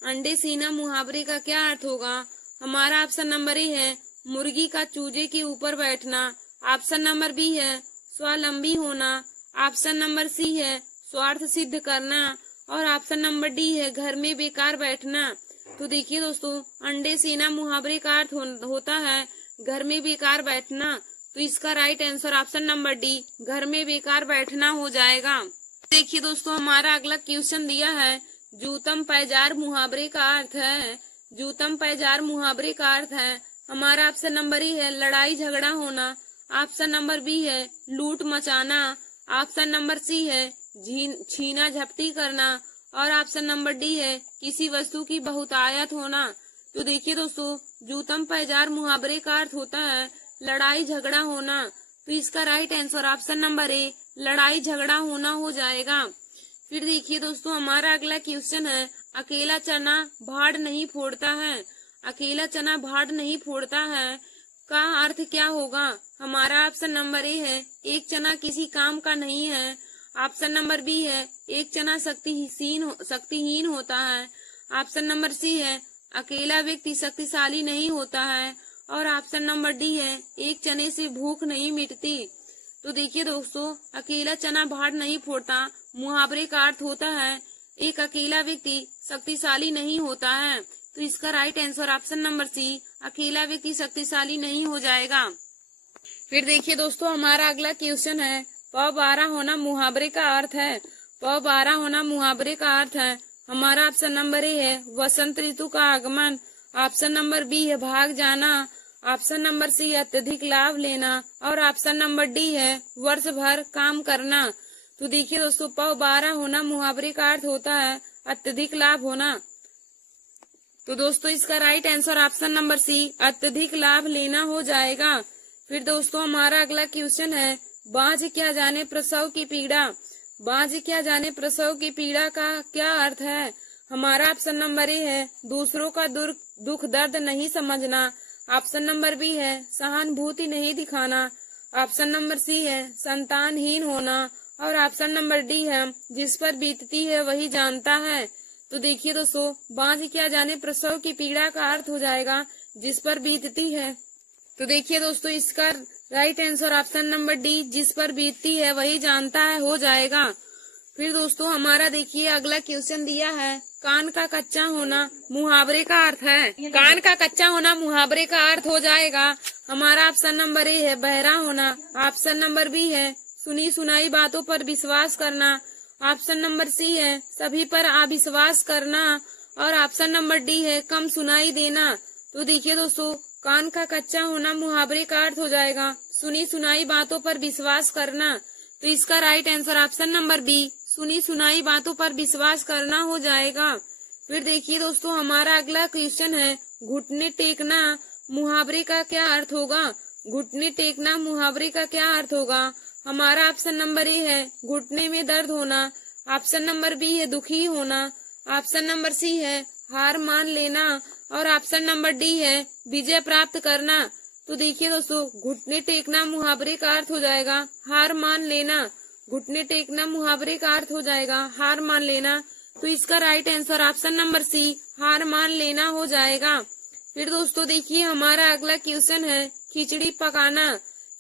अंडे सेना मुहावरे का क्या अर्थ होगा। हमारा ऑप्शन नंबर ए है मुर्गी का चूजे के ऊपर बैठना। ऑप्शन नंबर बी है स्वावलंबी होना। ऑप्शन नंबर सी है स्वार्थ सिद्ध करना। और ऑप्शन नंबर डी है घर में बेकार बैठना। तो देखिए दोस्तों, अंडे सेना मुहावरे का अर्थ होता है घर में बेकार बैठना। तो इसका right answer option number D घर में बेकार बैठना हो जाएगा। देखिए दोस्तों, हमारा अगला क्वेश्चन दिया है जूतम पैजार मुहावरे का अर्थ है। जूतम पैजार मुहावरे का अर्थ है हमारा ऑप्शन नंबर ए है लड़ाई झगड़ा होना। ऑप्शन नंबर बी है लूट मचाना। ऑप्शन नंबर सी है छीना झपटी करना। और ऑप्शन नंबर डी है किसी वस्तु की बहुतायत होना। तो देखिए दोस्तों, जूतम पैजार मुहावरे का अर्थ होता है लड़ाई झगड़ा होना। तो इसका राइट आंसर ऑप्शन नंबर ए लड़ाई झगड़ा होना हो जाएगा। फिर देखिए दोस्तों, हमारा अगला क्वेश्चन है अकेला चना भाड़ नहीं फोड़ता है। अकेला चना भाड़ नहीं फोड़ता है का अर्थ क्या होगा। हमारा ऑप्शन नंबर ए है एक चना किसी काम का नहीं है। ऑप्शन नंबर बी है एक चना शक्तिहीन होता है। ऑप्शन नंबर सी है अकेला व्यक्ति शक्तिशाली नहीं होता है। और ऑप्शन नंबर डी है एक चने से भूख नहीं मिटती। तो देखिए दोस्तों, अकेला चना भाड़ नहीं फोड़ता मुहावरे का अर्थ होता है एक अकेला व्यक्ति शक्तिशाली नहीं होता है। तो इसका right answer option number C अकेला व्यक्ति शक्तिशाली नहीं हो जाएगा। फिर देखिए दोस्तों, हमारा अगला क्वेश्चन है प12 होना मुहावरे का अर्थ है। प12 होना मुहावरे का अर्थ है हमारा ऑप्शन नंबर ए है वसंत ऋतु का आगमन। ऑप्शन नंबर बी है भाग जाना। ऑप्शन नंबर सी है अत्यधिक लाभ लेना। और ऑप्शन नंबर डी है वर्ष भर काम करना। तो देखिए दोस्तों, प12 होना मुहावरे का अर्थ होता है अत्यधिक लाभ होना। तो दोस्तों, इसका right answer option number C अत्यधिक लाभ लेना हो जाएगा। फिर दोस्तों, हमारा अगला क्वेश्चन है बाँझ क्या जाने प्रसव की पीड़ा। बाँझ क्या जाने प्रसव की पीड़ा का क्या अर्थ है। हमारा ऑप्शन नंबर ए है दूसरों का दुख दर्द नहीं समझना। ऑप्शन नंबर बी है सहानुभूति नहीं दिखाना। ऑप्शन नंबर सी है संतानहीन होना। और ऑप्शन नंबर डी है जिस पर बीतती है वही जानता है। तो देखिए दोस्तों, बांझ क्या जाने प्रसव की पीड़ा का अर्थ हो जाएगा जिस पर बीतती है। तो देखिए दोस्तों, इसका right answer option number D जिस पर बीतती है वही जानता है हो जाएगा। फिर दोस्तों हमारा देखिए अगला क्वेश्चन दिया है कान का कच्चा होना मुहावरे का अर्थ है। कान का कच्चा होना मुहावरे का अर्थ हो जाएगा। हमारा ऑप्शन नंबर ए है बहरा होना। ऑप्शन नंबर बी है सुनी सुनाई बातों पर विश्वास करना। ऑप्शन नंबर सी है सभी पर अविश्वास करना। और ऑप्शन नंबर डी है कम सुनाई देना। तो देखिए दोस्तों, कान का कच्चा होना मुहावरे का अर्थ हो जाएगा सुनी सुनाई बातों पर विश्वास करना। तो इसका right answer option number B सुनी सुनाई बातों पर विश्वास करना हो जाएगा। फिर देखिए दोस्तों, हमारा अगला क्वेश्चन है घुटने टेकना मुहावरे का क्या अर्थ होगा। घुटने टेकना मुहावरे का क्या अर्थ होगा। हमारा ऑप्शन नंबर ए है घुटने में दर्द होना। ऑप्शन नंबर बी है दुखी होना। ऑप्शन नंबर सी है हार मान लेना। और ऑप्शन नंबर डी है विजय प्राप्त करना। तो देखिए दोस्तों, घुटने टेकना मुहावरे का अर्थ हो जाएगा हार मान लेना। घुटने टेकना मुहावरे का अर्थ हो जाएगा हार मान लेना। तो इसका right answer option number C हार मान लेना हो जाएगा। फिर दोस्तों देखिए हमारा अगला क्वेश्चन है खिचड़ी पकाना।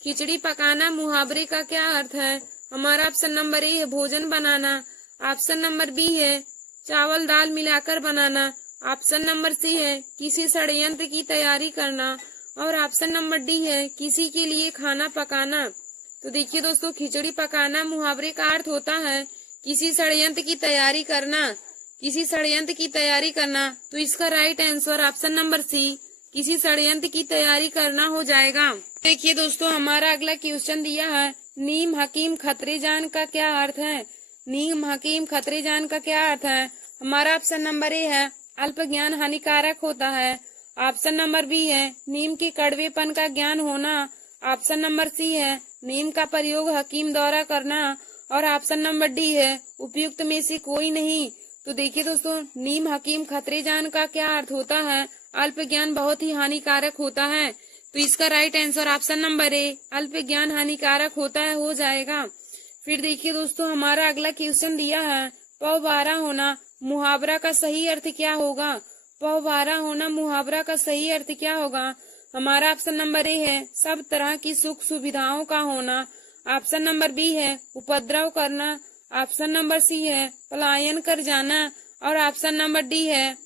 खिचड़ी पकाना मुहावरे का क्या अर्थ है। हमारा ऑप्शन नंबर ए है भोजन बनाना। ऑप्शन नंबर बी है चावल दाल मिलाकर बनाना। ऑप्शन नंबर सी है किसी षड्यंत्र की तैयारी करना। और ऑप्शन नंबर डी है किसी के लिए खाना पकाना। तो देखिए दोस्तों, खिचड़ी पकाना मुहावरे का अर्थ होता है किसी षड्यंत्र की तैयारी करना। किसी षड्यंत्र की तैयारी करना। तो इसका right answer option number C किसी षड्यंत्र की तैयारी करना हो जाएगा। देखिए दोस्तों, हमारा अगला क्वेश्चन दिया है नीम हकीम खतरे जान का क्या अर्थ है। नीम हकीम खतरे जान का क्या अर्थ है। हमारा ऑप्शन नंबर ए है अल्प ज्ञान हानिकारक होता है। ऑप्शन नंबर बी है नीम के कड़वेपन का ज्ञान होना। ऑप्शन नंबर सी है नीम का प्रयोग हकीम द्वारा करना। और ऑप्शन नंबर डी है उपयुक्त में से कोई नहीं। तो देखिए दोस्तों, नीम हकीम खतरे जान का क्या अर्थ होता है अल्प ज्ञान बहुत ही हानिकारक होता है। तो इसका राइट आंसर ऑप्शन नंबर ए अल्प ज्ञान हानिकारक होता है हो जाएगा। फिर देखिए दोस्तों, हमारा अगला क्वेश्चन दिया है पौबारा होना मुहावरा का सही अर्थ क्या होगा। पौबारा होना मुहावरा का सही अर्थ क्या होगा। हमारा ऑप्शन नंबर ए है सब तरह की सुख सुविधाओं का होना। ऑप्शन नंबर बी है उपद्रव करना। ऑप्शन नंबर सी है पलायन कर जाना। और ऑप्शन नंबर डी है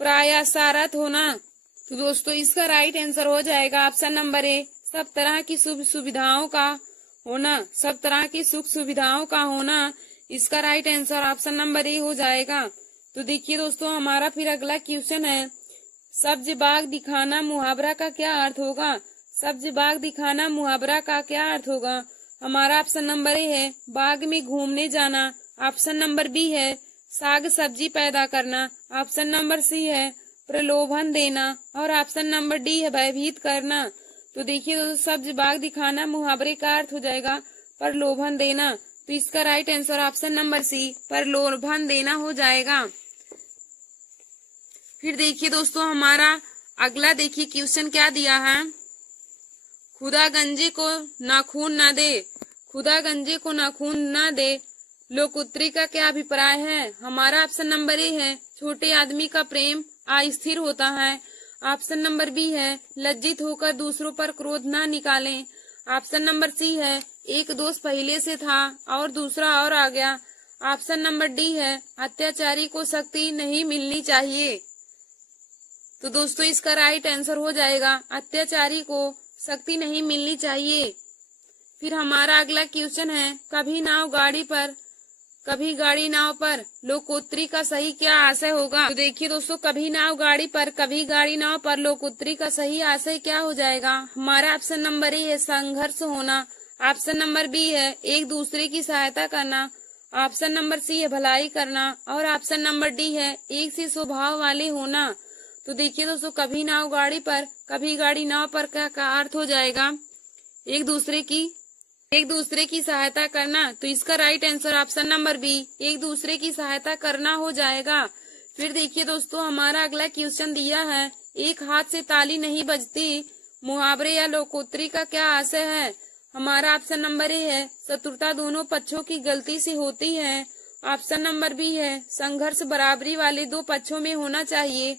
प्रयासारत होना। तो दोस्तों इसका राइट आंसर हो जाएगा ऑप्शन नंबर ए सब तरह की सुख सुविधाओं का होना। सब तरह की सुख सुविधाओं का होना। इसका राइट आंसर ऑप्शन नंबर ए हो जाएगा। तो देखिए दोस्तों, हमारा फिर अगला क्वेश्चन है सब्ज बाग दिखाना मुहावरा का क्या अर्थ होगा। सब्ज बाग दिखाना मुहावरा का क्या अर्थ होगा। हमारा ऑप्शन नंबर ए है बाग में घूमने जाना। ऑप्शन नंबर बी है साग सब्जी पैदा करना। ऑप्शन नंबर सी है प्रलोभन देना। और ऑप्शन नंबर डी है भयभीत करना। तो देखिए दोस्तों, सब्ज बाग दिखाना मुहावरे का अर्थ हो जाएगा प्रलोभन देना। तो इसका right answer option number C प्रलोभन देना हो जाएगा। फिर देखिए दोस्तों, हमारा अगला देखिए क्वेश्चन क्या दिया है खुदा गंजे को नाखून ना दे। खुदा गंजे को नाखून ना दे लोकोत्तरी का क्या अभिप्राय है। हमारा ऑप्शन नंबर ए है छोटे आदमी का प्रेम अस्थिर होता है। ऑप्शन नंबर बी है लज्जित होकर दूसरों पर क्रोध ना निकालें। ऑप्शन नंबर सी है एक दोस्त पहले से था और दूसरा और आ गया। ऑप्शन नंबर डी है अत्याचारी को शक्ति नहीं मिलनी चाहिए। तो दोस्तों इसका राइट आंसर हो जाएगा अत्याचारी को शक्ति नहीं मिलनी चाहिए। फिर हमारा अगला क्वेश्चन है कभी नाव गाड़ी पर कभी गाड़ी नाव पर लोकोत्तरी का सही क्या आशय होगा। तो देखिए दोस्तों, कभी नाव गाड़ी पर कभी गाड़ी नाव पर लोकोत्तरी का सही आशय क्या हो जाएगा। हमारा ऑप्शन नंबर ए है संघर्ष होना। ऑप्शन नंबर बी है एक दूसरे की सहायता करना। ऑप्शन नंबर सी है भलाई करना। और ऑप्शन नंबर डी है एक से स्वभाव वाले होना। तो देखिए दोस्तों, कभी नाव गाड़ी पर कभी गाड़ी नाव पर का अर्थ हो जाएगा एक दूसरे की सहायता करना। तो इसका right answer option number B एक दूसरे की सहायता करना हो जाएगा। फिर देखिए दोस्तों, हमारा अगला क्वेश्चन दिया है, एक हाथ से ताली नहीं बजती, मुहावरे या लोकोक्ति का क्या आशय है। हमारा ऑप्शन नंबर ए है, शत्रुता दोनों पक्षों की गलती से होती है। ऑप्शन नंबर बी है, संघर्ष बराबरी वाले दो पक्षों में होना चाहिए।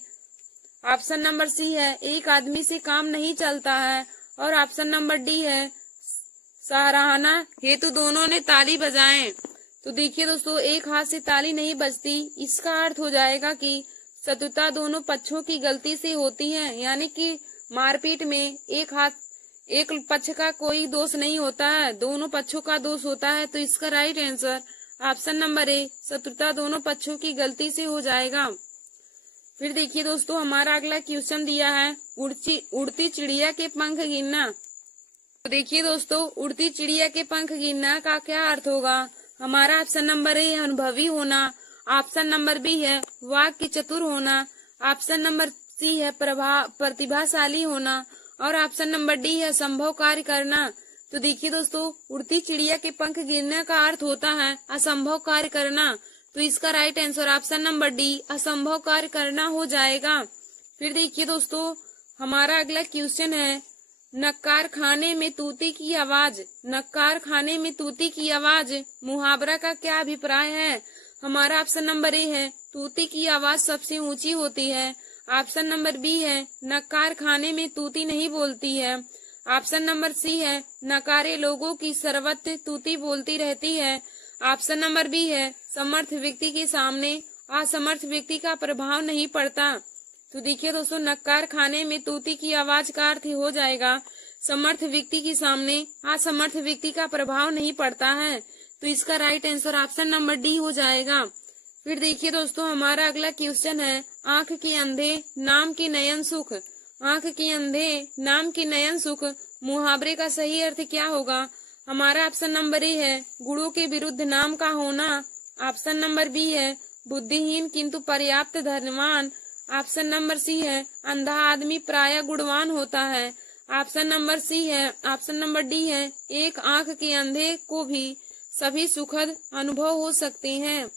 ऑप्शन नंबर सी है, एक आदमी से काम नहीं चलता है। और ऑप्शन नंबर डी है, सराहना हेतु दोनों ने ताली बजाएं। तो देखिए दोस्तों, एक हाथ से ताली नहीं बजती, इसका अर्थ हो जाएगा कि शत्रुता दोनों पक्षों की गलती से होती है, यानी कि मारपीट में एक पक्ष का कोई दोष नहीं होता है, दोनों पक्षों का दोष होता है। तो इसका राइट आंसर ऑप्शन नंबर ए, शत्रुता दोनों पक्षों की गलती से हो जाएगा। फिर देखिए दोस्तों, हमारा अगला क्वेश्चन दिया है, उड़ती चिड़िया के पंख गिनना। तो देखिए दोस्तों, उड़ती चिड़िया के पंख गिनना का क्या अर्थ होगा। हमारा ऑप्शन नंबर ए है अनुभवी होना। ऑप्शन नंबर बी है वाक्य चतुर होना। ऑप्शन नंबर सी है प्रतिभाशाली होना। और ऑप्शन नंबर डी है संभव कार्य करना। तो देखिए दोस्तों, उड़ती चिड़िया के पंख गिरने का अर्थ होता है असंभव कार्य करना। तो इसका right answer option number D, असंभव कार्य करना हो जाएगा। फिर देखिए दोस्तों, हमारा अगला क्वेश्चन है, नक्कार खाने में तूती की आवाज। नक्कार खाने में तूती की आवाज मुहावरा का क्या अभिप्राय है। हमारा ऑप्शन नंबर ए है, तूती की आवाज सबसे ऊंची होती है। ऑप्शन नंबर बी है, नक्कार खाने में तूती नहीं बोलती है। ऑप्शन नंबर सी है, नकारे लोगों की सर्वत्र तूती बोलती रहती है। ऑप्शन नंबर बी है, समर्थ व्यक्ति के सामने असमर्थ व्यक्ति का प्रभाव नहीं पड़ता। तो देखिए दोस्तों, नक्कार खाने में तूती की आवाज का अर्थ हो जाएगा समर्थ व्यक्ति के सामने असमर्थ व्यक्ति का प्रभाव नहीं पड़ता है। तो इसका right answer option number D हो जाएगा। फिर देखिए दोस्तों, हमारा अगला क्वेश्चन है, आंख के अंधे नाम की नयन सुख। आंख के अंधे नाम की नयन सुख मुहावरे का सही अर्थ क्या होगा। हमारा ऑप्शन नंबर ए है, गुणों के विरुद्ध नाम का होना। ऑप्शन नंबर बी है, बुद्धिहीन किंतु पर्याप्त धनवान। ऑप्शन नंबर सी है, अंधा आदमी प्राय गुणवान होता है। ऑप्शन नंबर डी है, एक आंख के अंधे को भी सभी सुखद अनुभव हो सकते हैं।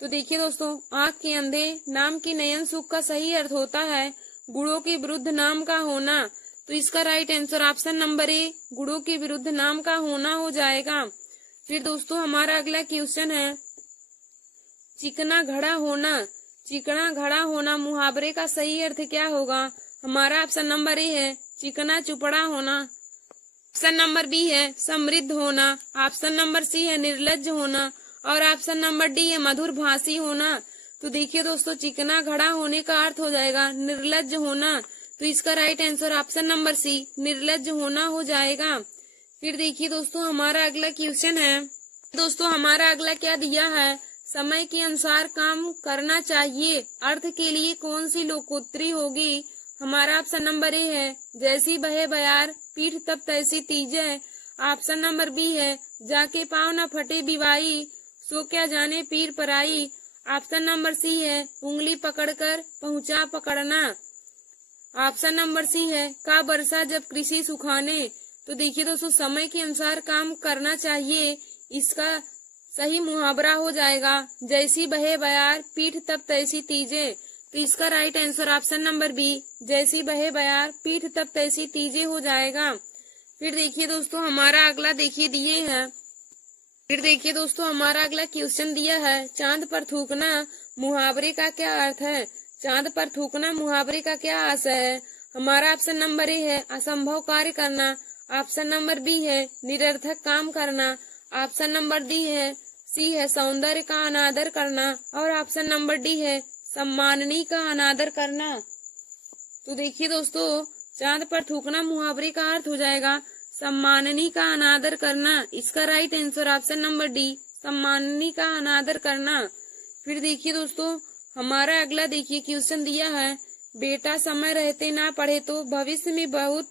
तो देखिए दोस्तों, आंख के अंधे नाम की नयन सुख का सही अर्थ होता है गुणों के विरुद्ध नाम का होना। तो इसका राइट आंसर ऑप्शन नंबर ए, गुणों के विरुद्ध नाम का होना हो जाएगा। फिर दोस्तों, हमारा अगला क्वेश्चन है, चिकना घड़ा होना। चिकना घड़ा होना मुहावरे का सही अर्थ क्या होगा। हमारा ऑप्शन नंबर ए है, चिकना चुपड़ा होना। ऑप्शन नंबर बी है, समृद्ध होना। ऑप्शन नंबर सी है, निर्लज्ज होना। और ऑप्शन नंबर डी है, मधुर भाषी होना। तो देखिए दोस्तों, चिकना घड़ा होने का अर्थ हो जाएगा निर्लज्ज होना। तो इसका right answer option number C, निर्लज्ज होना हो जाएगा। फिर देखिए दोस्तों, हमारा अगला क्वेश्चन है, दोस्तों हमारा अगला क्या दिया है, समय के अनुसार काम करना चाहिए अर्थ के लिए कौन सी लोकोक्ति होगी। हमारा ऑप्शन नंबर ए है, जैसी बहे बयार पीठ तब तैसी तीजे। ऑप्शन नंबर बी है, जाके पाँव न फटे बिवाई सो क्या जाने पीर पराई। ऑप्शन नंबर सी है, उंगली पकड़कर पहुंचा पकड़ना। ऑप्शन नंबर सी है, का बरसा जब कृषि सुखाने। तो देखिए दोस्तों, समय के अनुसार काम करना चाहिए, इसका सही मुहावरा हो जाएगा जैसी बहे बयार पीठ तब तैसी तीजे। तो इसका right answer option number B, जैसी बहे बयार पीठ तब तैसी तीजे हो जाएगा। फिर देखिए दोस्तों, हमारा अगला दिए है। फिर देखिए दोस्तों, हमारा अगला क्वेश्चन दिया है, चांद पर थूकना मुहावरे का क्या अर्थ है। चांद पर थूकना मुहावरे का क्या आशय है। हमारा ऑप्शन नंबर ए है, असंभव कार्य करना। ऑप्शन नंबर बी है, निरर्थक काम करना। ऑप्शन नंबर सी है, सौंदर्य का अनादर करना। और ऑप्शन नंबर डी है, सम्माननीय का अनादर करना। तो देखिए दोस्तों, चांद पर थूकना मुहावरे का अर्थ हो जाएगा सम्माननीय का अनादर करना। इसका right answer option number D, सम्माननीय का अनादर करना। फिर देखिए दोस्तों, हमारा अगला क्वेश्चन दिया है, बेटा समय रहते ना पढ़े तो भविष्य में बहुत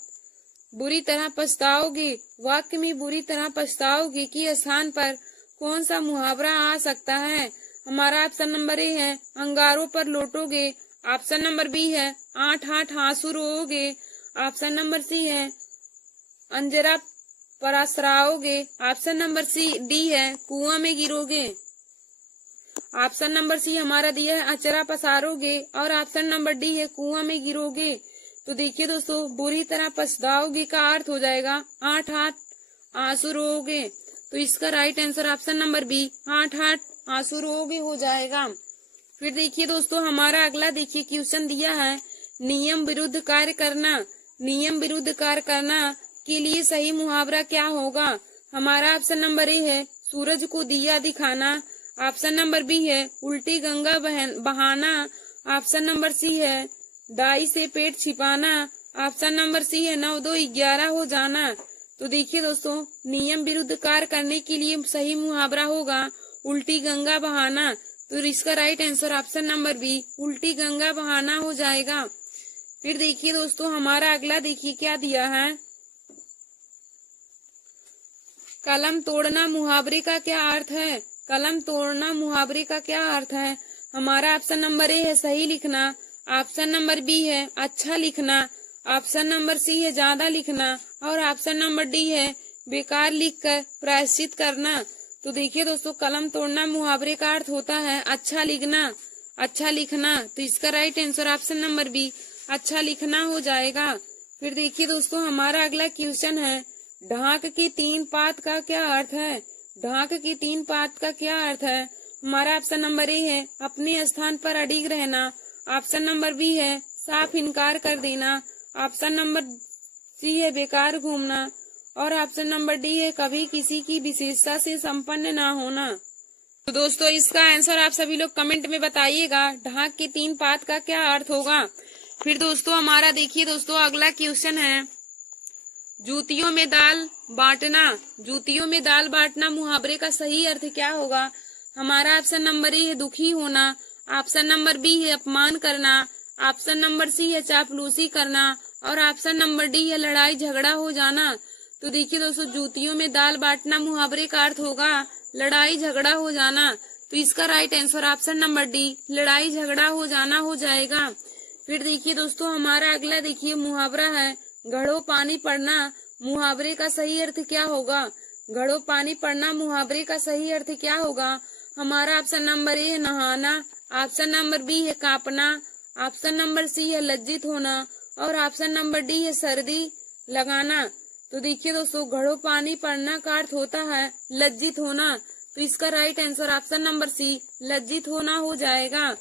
बुरी तरह पछताओगे। वाक्य में बुरी तरह पछताओगे के स्थान पर कौन सा मुहावरा आ सकता है। हमारा ऑप्शन नंबर ए है, अंगारों पर लौटोगे। ऑप्शन नंबर बी है, आठ आठ आंसू रोओगे। ऑप्शन नंबर सी है, अंजरा परासराओगे। ऑप्शन नंबर डी है, कुआं में गिरोगे। ऑप्शन नंबर सी हमारा दिया है अचरा पसारोगे, और ऑप्शन नंबर डी है कुआं में गिरोगे। तो देखिए दोस्तों, बुरी तरह पछताओगे का अर्थ हो जाएगा 8 हाथ आंसू रोओगे। तो इसका right answer option number B 8 हाथ आंसू रोओगे हो जाएगा। फिर देखिए दोस्तों, हमारा अगला देखिए क्वेश्चन दिया है नियम विरुद्ध कार्य करना। नियम विरुद्ध कार्य करना के लिए सही मुहावरा क्या होगा? हमारा ऑप्शन नंबर ए है सूरज को दिया दिखाना, ऑप्शन नंबर बी है उल्टी गंगा बहाना, ऑप्शन नंबर सी है दाई से पेट छिपाना, ऑप्शन नंबर सी है 9 2 11 हो जाना। तो देखिए दोस्तों, नियम विरुद्ध कार्य करने के लिए सही मुहावरा होगा उल्टी गंगा बहाना। तो इसका right answer option number B उल्टी गंगा बहाना हो जाएगा। फिर देखिए दोस्तों, हमारा अगला देखिए क्या दिया है, कलम तोड़ना मुहावरे का क्या अर्थ है? कलम तोड़ना मुहावरे का क्या अर्थ है? हमारा ऑप्शन नंबर ए है सही लिखना, ऑप्शन नंबर बी है अच्छा लिखना, ऑप्शन नंबर सी है ज्यादा लिखना, और ऑप्शन नंबर डी है बेकार लिखकर प्रायश्चित करना। तो देखिए दोस्तों, कलम तोड़ना मुहावरे का अर्थ होता है अच्छा लिखना, अच्छा लिखना। तो इसका right answer option number B अच्छा लिखना हो जाएगा। फिर देखिए दोस्तों, हमारा अगला क्वेश्चन है ढाक की 3 पात का क्या अर्थ है? ढाक की 3 पात का क्या अर्थ है? हमारा ऑप्शन नंबर ए है अपने स्थान पर अडिग रहना, ऑप्शन नंबर बी है साफ इनकार कर देना, ऑप्शन नंबर सी है बेकार घूमना, और ऑप्शन नंबर डी है कभी किसी की विशेषता से संपन्न ना होना। तो दोस्तों, इसका आंसर आप सभी लोग कमेंट में बताइएगा ढाक की 3 पात का क्या अर्थ होगा। फिर दोस्तों, हमारा देखिए दोस्तों अगला क्वेश्चन है जूतियों में दाल बांटना। जूतियों में दाल बांटना मुहावरे का सही अर्थ क्या होगा? हमारा ऑप्शन नंबर ए है दुखी होना, ऑप्शन नंबर बी है अपमान करना, ऑप्शन नंबर सी है चापलूसी करना, और ऑप्शन नंबर डी है लड़ाई झगड़ा हो जाना। तो देखिए दोस्तों, जूतियों में दाल बांटना मुहावरे का अर्थ होगा लड़ाई झगड़ा हो जाना। तो इसका right answer option number D लड़ाई झगड़ा हो जाना हो जाएगा। फिर देखिए दोस्तों, हमारा अगला देखिए मुहावरा है घड़ों पानी पड़ना। मुहावरे का सही अर्थ क्या होगा? घड़ों पानी पड़ना मुहावरे का सही अर्थ क्या होगा? हमारा ऑप्शन नंबर ए है नहाना, ऑप्शन नंबर बी है कांपना, ऑप्शन नंबर सी है लज्जित होना, और ऑप्शन नंबर डी है सर्दी लगाना। तो देखिए दोस्तों, घड़ों पानी पड़ना का अर्थ होता है लज्जित होना। तो इसका right answer option number C लज्जित होना हो जाएगा।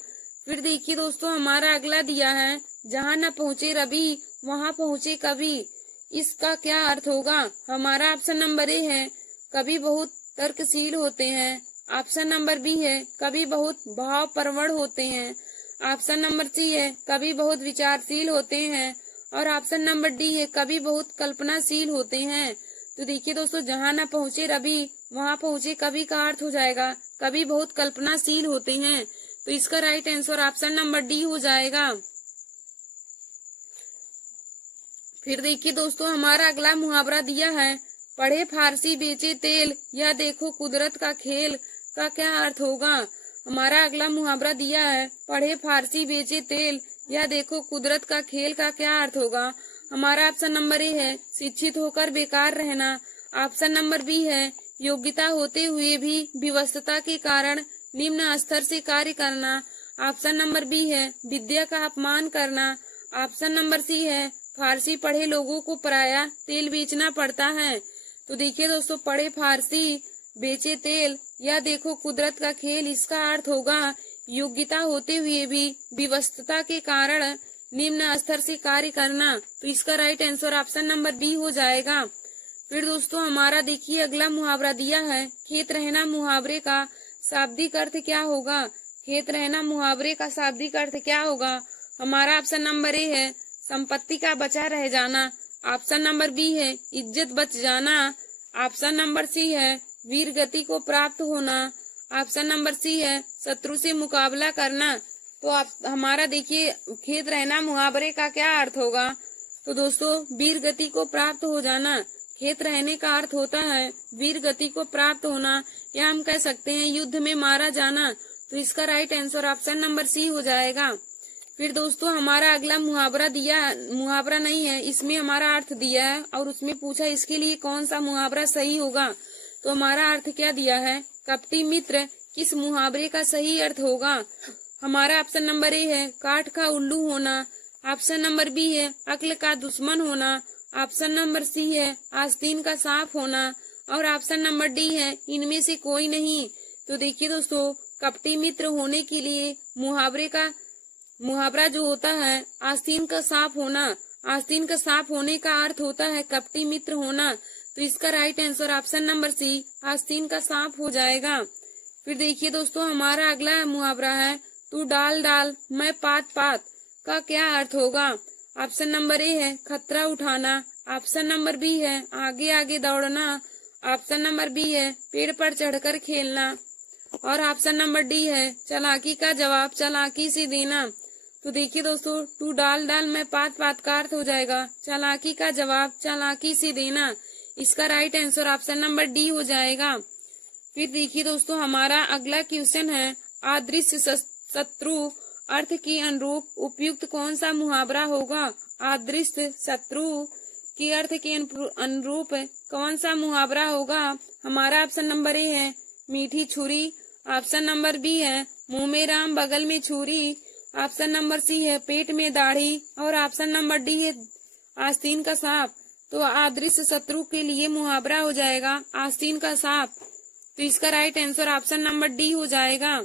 फिर देखिए दोस्तों, हमारा अगला दिया है जहाँ न पहुँचे रवि वहाँ पहुँचे कवि। इसका क्या अर्थ होगा? हमारा ऑप्शन नंबर ए है कवि बहुत तर्कशील होते हैं, ऑप्शन नंबर बी है कवि बहुत भावप्रवण होते हैं, ऑप्शन नंबर सी है कवि बहुत विचारशील होते हैं, और ऑप्शन नंबर डी है कवि बहुत कल्पनाशील होते हैं। तो देखिए दोस्तों, जहाँ न पहुँचे रवि वहाँ पहुँचे कवि का अर्थ हो जाएगा कवि बहुत कल्पनाशील होते हैं। तो इसका right answer option number D हो जाएगा। फिर देखिए दोस्तों, हमारा अगला मुहावरा दिया है पढ़े फारसी बेचे तेल या देखो कुदरत का खेल का क्या अर्थ होगा? हमारा अगला मुहावरा दिया है पढ़े फारसी बेचे तेल या देखो कुदरत का खेल का क्या अर्थ होगा? हमारा ऑप्शन नंबर ए है शिक्षित होकर बेकार रहना, ऑप्शन नंबर बी है योग्यता होते हुए भी विवशता के कारण निम्न स्तर से कार्य करना, ऑप्शन नंबर बी है विद्या का अपमान करना, ऑप्शन नंबर सी है फारसी पढ़े लोगों को पराया तेल बेचना पड़ता है। तो देखिए दोस्तों, पढ़े फारसी बेचे तेल या देखो कुदरत का खेल, इसका अर्थ होगा योग्यता होते हुए भी विवशता के कारण निम्न स्तर से कार्य करना। तो इसका right answer option number B हो जाएगा। फिर दोस्तों, हमारा देखिए अगला मुहावरा दिया है खेत रहना मुहावरे का शाब्दिक अर्थ क्या होगा? खेत रहना मुहावरे का शाब्दिक अर्थ क्या होगा? हमारा ऑप्शन नंबर ए है संपत्ति का बचा रह जाना, ऑप्शन नंबर बी है इज्जत बच जाना, ऑप्शन नंबर सी है वीर गति को प्राप्त होना, ऑप्शन नंबर सी है शत्रु से मुकाबला करना। तो आप हमारा देखिए खेत रहना मुहावरे का क्या अर्थ होगा? तो दोस्तों, वीर गति को प्राप्त हो जाना। खेत रहने का अर्थ होता है वीर गति को प्राप्त होना, या हम कह सकते हैं युद्ध में मारा जाना। तो इसका right answer option number C हो जाएगा। फिर दोस्तों, हमारा अगला मुहावरा दिया, मुहावरा नहीं है, इसमें हमारा अर्थ दिया है और उसमें पूछा इसके लिए कौन सा मुहावरा सही होगा। तो हमारा अर्थ क्या दिया है? कपटी मित्र किस मुहावरे का सही अर्थ होगा? हमारा ऑप्शन नंबर ए है काठ का उल्लू होना। ऑप्शन नंबर बी है अक्ल का दुश्मन होना। ऑप्शन नंबर सी है आस्तीन का सांप होना। और ऑप्शन नंबर डी है इनमें से कोई नहीं। तो देखिए दोस्तों, कपटी मित्र होने के लिए मुहावरा जो होता है आस्तीन का सांप होना। आस्तीन का सांप होने का अर्थ होता है कपटी मित्र होना। तो इसका right answer option number C आस्तीन का सांप हो जाएगा। फिर देखिए दोस्तों, हमारा अगला मुहावरा है तू डाल डाल मैं पात पात का क्या अर्थ होगा? ऑप्शन नंबर ए है खतरा उठाना। ऑप्शन नंबर बी है आगे आगे दौड़ना। ऑप्शन नंबर बी है पेड़ पर चढ़कर खेलना। और ऑप्शन नंबर डी है चालाकी का जवाब चालाकी से देना। तो देखिए दोस्तों, तू डाल डाल मैं पात पात का अर्थ हो जाएगा चालाकी का जवाब चालाकी से देना। इसका right answer option number D हो जाएगा। फिर देखिए दोस्तों, हमारा अगला क्वेश्चन है अदृश्य शत्रु अर्थ के अनुरूप उपयुक्त कौन सा मुहावरा होगा? अदृश्य शत्रु के अर्थ के अनुरूप कौन सा मुहावरा होगा? हमारा ऑप्शन नंबर ए है मीठी छुरी। ऑप्शन नंबर बी है मुंह में राम बगल में छुरी। ऑप्शन नंबर सी है पेट में दाढ़ी। और ऑप्शन नंबर डी है आस्तीन का सांप। तो अदृश्य शत्रु के लिए मुहावरा हो जाएगा आस्तीन का सांप। तो इसका right answer option number D हो जाएगा।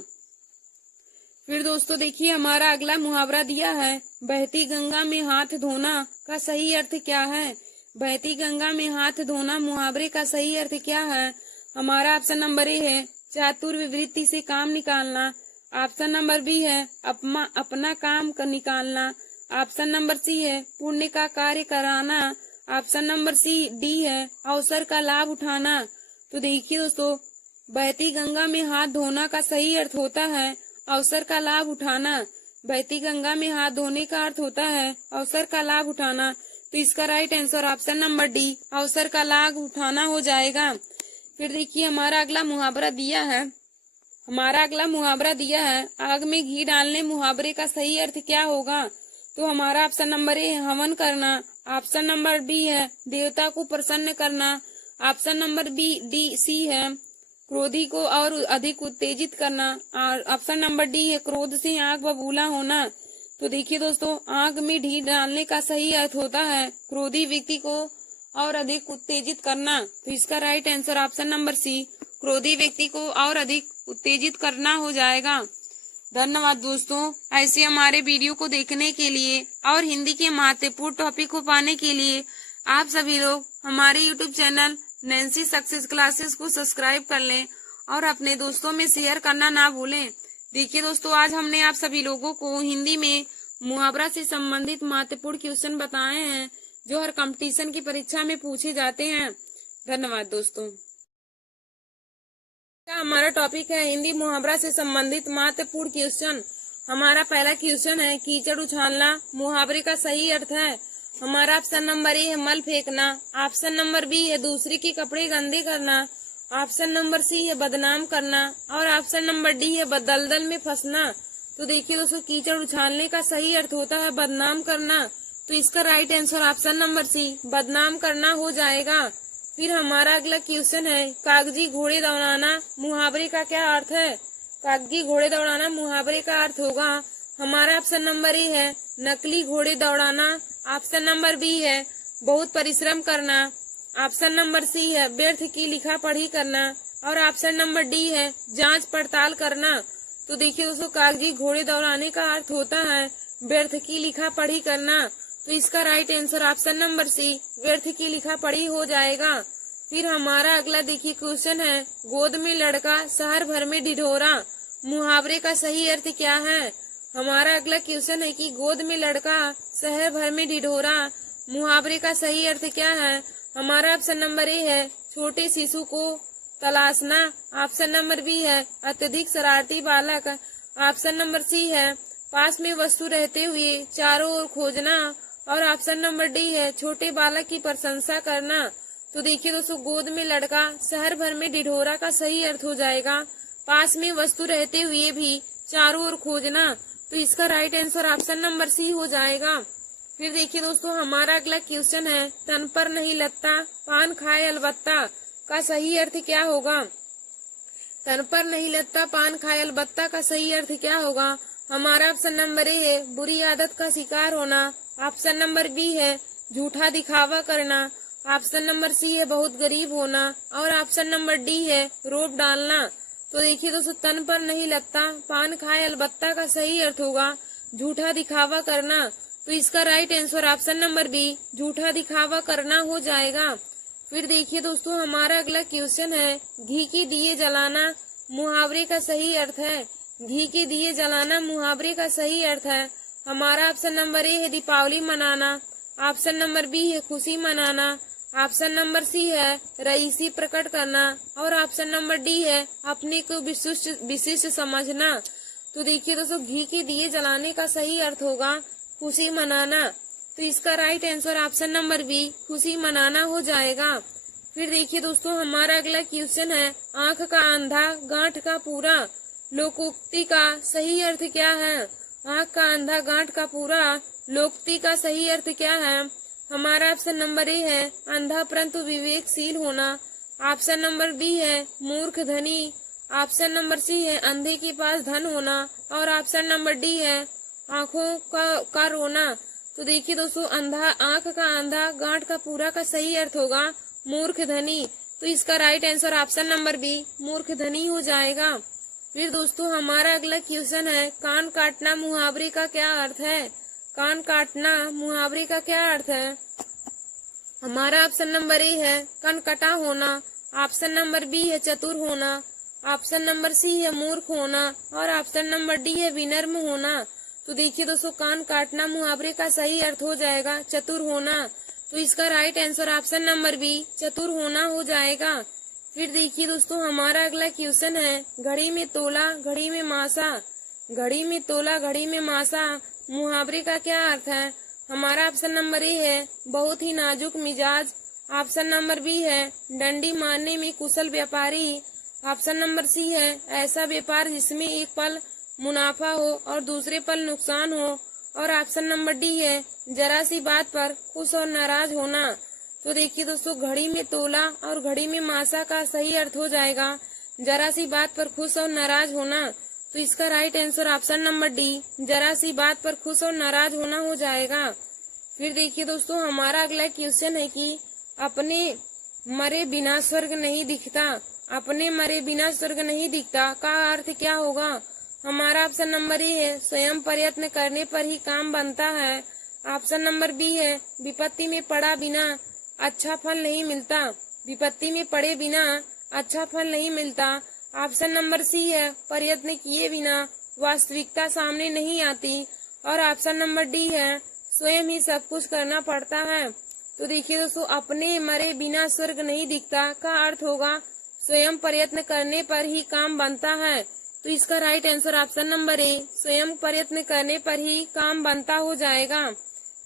फिर दोस्तों देखिए, हमारा अगला मुहावरा दिया है बहती गंगा में हाथ धोना का सही अर्थ क्या है? बहती गंगा में हाथ धोना मुहावरे का सही अर्थ क्या है? हमारा ऑप्शन नंबर ए है चातुर विवृत्ति से काम निकालना। ऑप्शन नंबर बी है अपना काम का निकालना। ऑप्शन नंबर सी है पुण्य का कार्य कराना। ऑप्शन नंबर डी है अवसर का लाभ उठाना। तो देखिए दोस्तों, बहती गंगा में हाथ धोना का सही अर्थ होता है अवसर का लाभ उठाना। बहती गंगा में हाथ धोने का अर्थ होता है अवसर का लाभ उठाना। तो इसका right answer option number D अवसर का लाभ उठाना हो जाएगा। फिर देखिए, हमारा अगला मुहावरा दिया है आग में घी डालने मुहावरे का सही अर्थ क्या होगा? तो हमारा ऑप्शन नंबर ए है हवन करना। ऑप्शन नंबर बी है देवता को प्रसन्न करना। ऑप्शन नंबर सी है क्रोधी को और अधिक उत्तेजित करना। और ऑप्शन नंबर डी है क्रोध से आग बबूला होना। तो देखिए दोस्तों, आग में घी डालने का सही अर्थ होता है क्रोधी व्यक्ति को और अधिक उत्तेजित करना। तो इसका right answer option number C क्रोधी व्यक्ति को और अधिक उत्तेजित करना हो जाएगा। धन्यवाद दोस्तों। ऐसे हमारे वीडियो को देखने के लिए और हिंदी के महत्वपूर्ण टॉपिक को पाने के लिए आप सभी लोग हमारे YouTube channel Nancy success classes को सब्सक्राइब कर लें और अपने दोस्तों में शेयर करना ना भूलें। देखिए दोस्तों, आज हमने आप सभी लोगों को हिंदी में मुहावरा से संबंधित महत्वपूर्ण क्वेश्चन बताए हैं जो हर कंपटीशन की परीक्षा में पूछे जाते हैं। धन्यवाद दोस्तों। हमारा टॉपिक है हिंदी मुहावरा से संबंधित महत्वपूर्ण क्वेश्चन। हमारा पहला क्वेश्चन है कीचड़ उछालना मुहावरे का सही अर्थ है। हमारा ऑप्शन नंबर ए है मल फेंकना। ऑप्शन नंबर बी है दूसरे के कपड़े गंदे करना। ऑप्शन नंबर सी है बदनाम करना। और ऑप्शन नंबर डी है दलदल में फंसना। तो देखिए दोस्तों, कीचड़ उछालने का सही अर्थ होता है बदनाम करना। तो इसका right answer option number C बदनाम करना हो जाएगा। फिर हमारा अगला क्वेश्चन है कागजी घोड़े दौड़ाना मुहावरे का क्या अर्थ है? कागजी घोड़े दौड़ाना मुहावरे का अर्थ होगा। हमारा ऑप्शन नंबर ए है नकली घोड़े दौड़ाना। ऑप्शन नंबर बी है बहुत परिश्रम करना। ऑप्शन नंबर सी है व्यर्थ की लिखा पढ़ी करना। और ऑप्शन नंबर डी है जांच पड़ताल करना। तो देखिए दोस्तों, कागजी घोड़े दौड़ाने का अर्थ होता है व्यर्थ की लिखा पढ़ी करना। तो इसका right answer option number C व्यर्थ की लिखा पढ़ी हो जाएगा। फिर हमारा अगला देखिए क्वेश्चन है गोद में लड़का शहर भर में ढिढोरा मुहावरे का सही अर्थ क्या है? हमारा अगला क्वेश्चन है कि गोद में लड़का शहर भर में ढिढोरा मुहावरे का सही अर्थ क्या है? हमारा ऑप्शन नंबर ए है छोटे शिशु को तलाशना। ऑप्शन नंबर बी है अत्यधिक शरारती बालक। ऑप्शन नंबर सी है पास में वस्तु रहते हुए चारों ओर खोजना। और ऑप्शन नंबर डी है छोटे बालक की प्रशंसा करना। तो देखिए दोस्तों, गोद में लड़का शहर भर में ढिढोरा का सही अर्थ हो जाएगा पास में वस्तु रहते हुए भी चारों ओर खोजना। तो इसका right answer option number C हो जाएगा। फिर देखिए दोस्तों, हमारा अगला क्वेश्चन है तन पर नहीं लगता पान खाए अलबत्ता का सही अर्थ क्या होगा? तन पर नहीं लगता पान खाए अलबत्ता का सही अर्थ क्या होगा? हमारा ऑप्शन नंबर ए है बुरी आदत का शिकार होना। ऑप्शन नंबर बी है झूठा दिखावा करना। ऑप्शन नंबर सी है बहुत गरीब होना और ऑप्शन नंबर डी है रोप डालना। तो देखिए दोस्तों, तन पर नहीं लगता पान खाए अलबत्ता का सही अर्थ होगा झूठा दिखावा करना। तो इसका right answer option number B झूठा दिखावा करना हो जाएगा। फिर देखिए दोस्तों, हमारा अगला क्वेश्चन है घी के दिए जलाना मुहावरे का सही अर्थ है। घी के दिए जलाना मुहावरे का सही अर्थ है। हमारा ऑप्शन नंबर ए है दीपावली मनाना। ऑप्शन नंबर बी है खुशी मनाना। ऑप्शन नंबर सी है रईसी प्रकट करना और ऑप्शन नंबर डी है अपने को विशिष्ट समझना। तो देखिए दोस्तों, घी के दिए जलाने का सही अर्थ होगा खुशी मनाना। तो इसका right answer option number B खुशी मनाना हो जाएगा। फिर देखिए दोस्तों, हमारा अगला क्वेश्चन है आंख का अंधा गांठ का पूरा लोकोक्ति का सही अर्थ क्या है? आंख का अंधा गांठ का पूरा लोकोक्ति का सही अर्थ क्या है? हमारा ऑप्शन नंबर ए है अंधा परंतु विवेकशील होना। ऑप्शन नंबर बी है मूर्ख धनी। ऑप्शन नंबर सी है अंधे के पास धन होना और ऑप्शन नंबर डी है आंखों का रोना। तो देखिए दोस्तों, आंख का अंधा गांठ का पूरा का सही अर्थ होगा मूर्ख धनी। तो इसका right answer option number B मूर्ख धनी हो जाएगा। फिर दोस्तों, हमारा अगला क्वेश्चन है कान काटना मुहावरे का क्या अर्थ है? कान काटना मुहावरे का क्या अर्थ है? हमारा ऑप्शन नंबर ए है कनकटा होना। ऑप्शन नंबर बी है चतुर होना। ऑप्शन नंबर सी है मूर्ख होना और ऑप्शन नंबर डी है विनम्र होना। तो देखिए दोस्तों, कान काटना मुहावरे का सही अर्थ हो जाएगा चतुर होना। तो इसका right answer option number B चतुर होना हो जाएगा। फिर देखिए दोस्तों, हमारा अगला क्वेश्चन है घड़ी में तोला घड़ी में मासा। घड़ी में तोला घड़ी में मासा मुहावरे का क्या अर्थ है? हमारा ऑप्शन नंबर ए है बहुत ही नाजुक मिजाज। ऑप्शन नंबर बी है डंडी मारने में कुशल व्यापारी। ऑप्शन नंबर सी है ऐसा व्यापार जिसमें एक पल मुनाफा हो और दूसरे पल नुकसान हो और ऑप्शन नंबर डी है जरा सी बात पर खुश और नाराज होना। तो देखिए दोस्तों, घड़ी में तोला और घड़ी में मासा का सही अर्थ हो जाएगा जरा सी बात पर खुश और नाराज होना। तो इसका right answer option number D जरा सी बात पर खुश और नाराज होना हो जाएगा। फिर देखिए दोस्तों, हमारा अगला क्वेश्चन है कि अपने मरे बिना स्वर्ग नहीं दिखता। अपने मरे बिना स्वर्ग नहीं दिखता का अर्थ क्या होगा? हमारा ऑप्शन नंबर ए है स्वयं प्रयत्न करने पर ही काम बनता है। ऑप्शन नंबर बी है विपत्ति में पड़ा बिना अच्छा फल नहीं मिलता। विपत्ति में पड़े बिना अच्छा फल नहीं मिलता। ऑप्शन नंबर सी है प्रयत्न किए बिना वास्तविकता सामने नहीं आती और ऑप्शन नंबर डी है स्वयं ही सब कुछ करना पड़ता है। तो देखिए दोस्तों, अपने मरे बिना स्वर्ग नहीं दिखता का अर्थ होगा स्वयं प्रयत्न करने पर ही काम बनता है। तो इसका राइट आंसर ऑप्शन नंबर ए स्वयं प्रयत्न करने पर ही काम बनता हो जाएगा।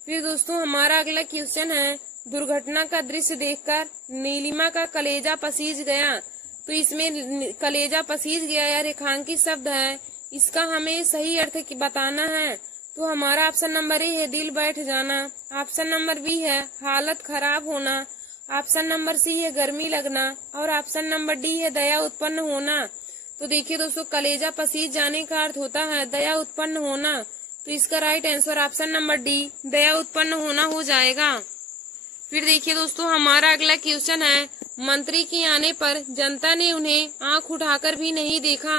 फिर दोस्तों, हमारा अगला क्वेश्चन है दुर्घटना का दृश्य देखकर नीलिमा का कलेजा पसीज गया। तो इसमें कलेजा पसीज गया या रेखांकित शब्द है, इसका हमें सही अर्थ बताना है। तो हमारा ऑप्शन नंबर ए है दिल बैठ जाना। ऑप्शन नंबर बी है हालत खराब होना। ऑप्शन नंबर सी है गर्मी लगना और ऑप्शन नंबर डी है दया उत्पन्न होना। तो देखिए दोस्तों, कलेजा पसीज जाने का अर्थ होता है दया उत्पन्न होना। तो इसका right answer option number D दया उत्पन्न होना हो जाएगा। फिर देखिए दोस्तों, हमारा अगला क्वेश्चन है मंत्री के आने पर जनता ने उन्हें आंख उठाकर भी नहीं देखा।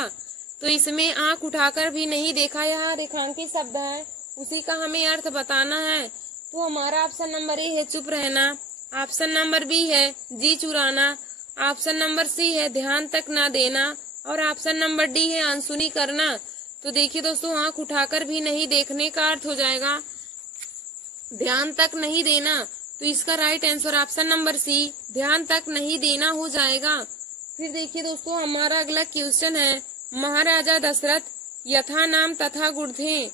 तो इसमें आंख उठाकर भी नहीं देखा यह रेखांकित शब्द है, उसी का हमें अर्थ बताना है। तो हमारा ऑप्शन नंबर ए है चुप रहना। ऑप्शन नंबर बी है जी चुराना। ऑप्शन नंबर सी है ध्यान तक ना देना और ऑप्शन नंबर डी है अनसुनी करना। तो देखिए दोस्तों, आंख उठाकर भी नहीं देखने का अर्थ हो जाएगा ध्यान तक नहीं देना। तो इसका right answer option number C ध्यान तक नहीं देना हो जाएगा। फिर देखिए दोस्तों, हमारा अगला क्वेश्चन है महाराजा दशरथ यथा नाम तथा गुण थे।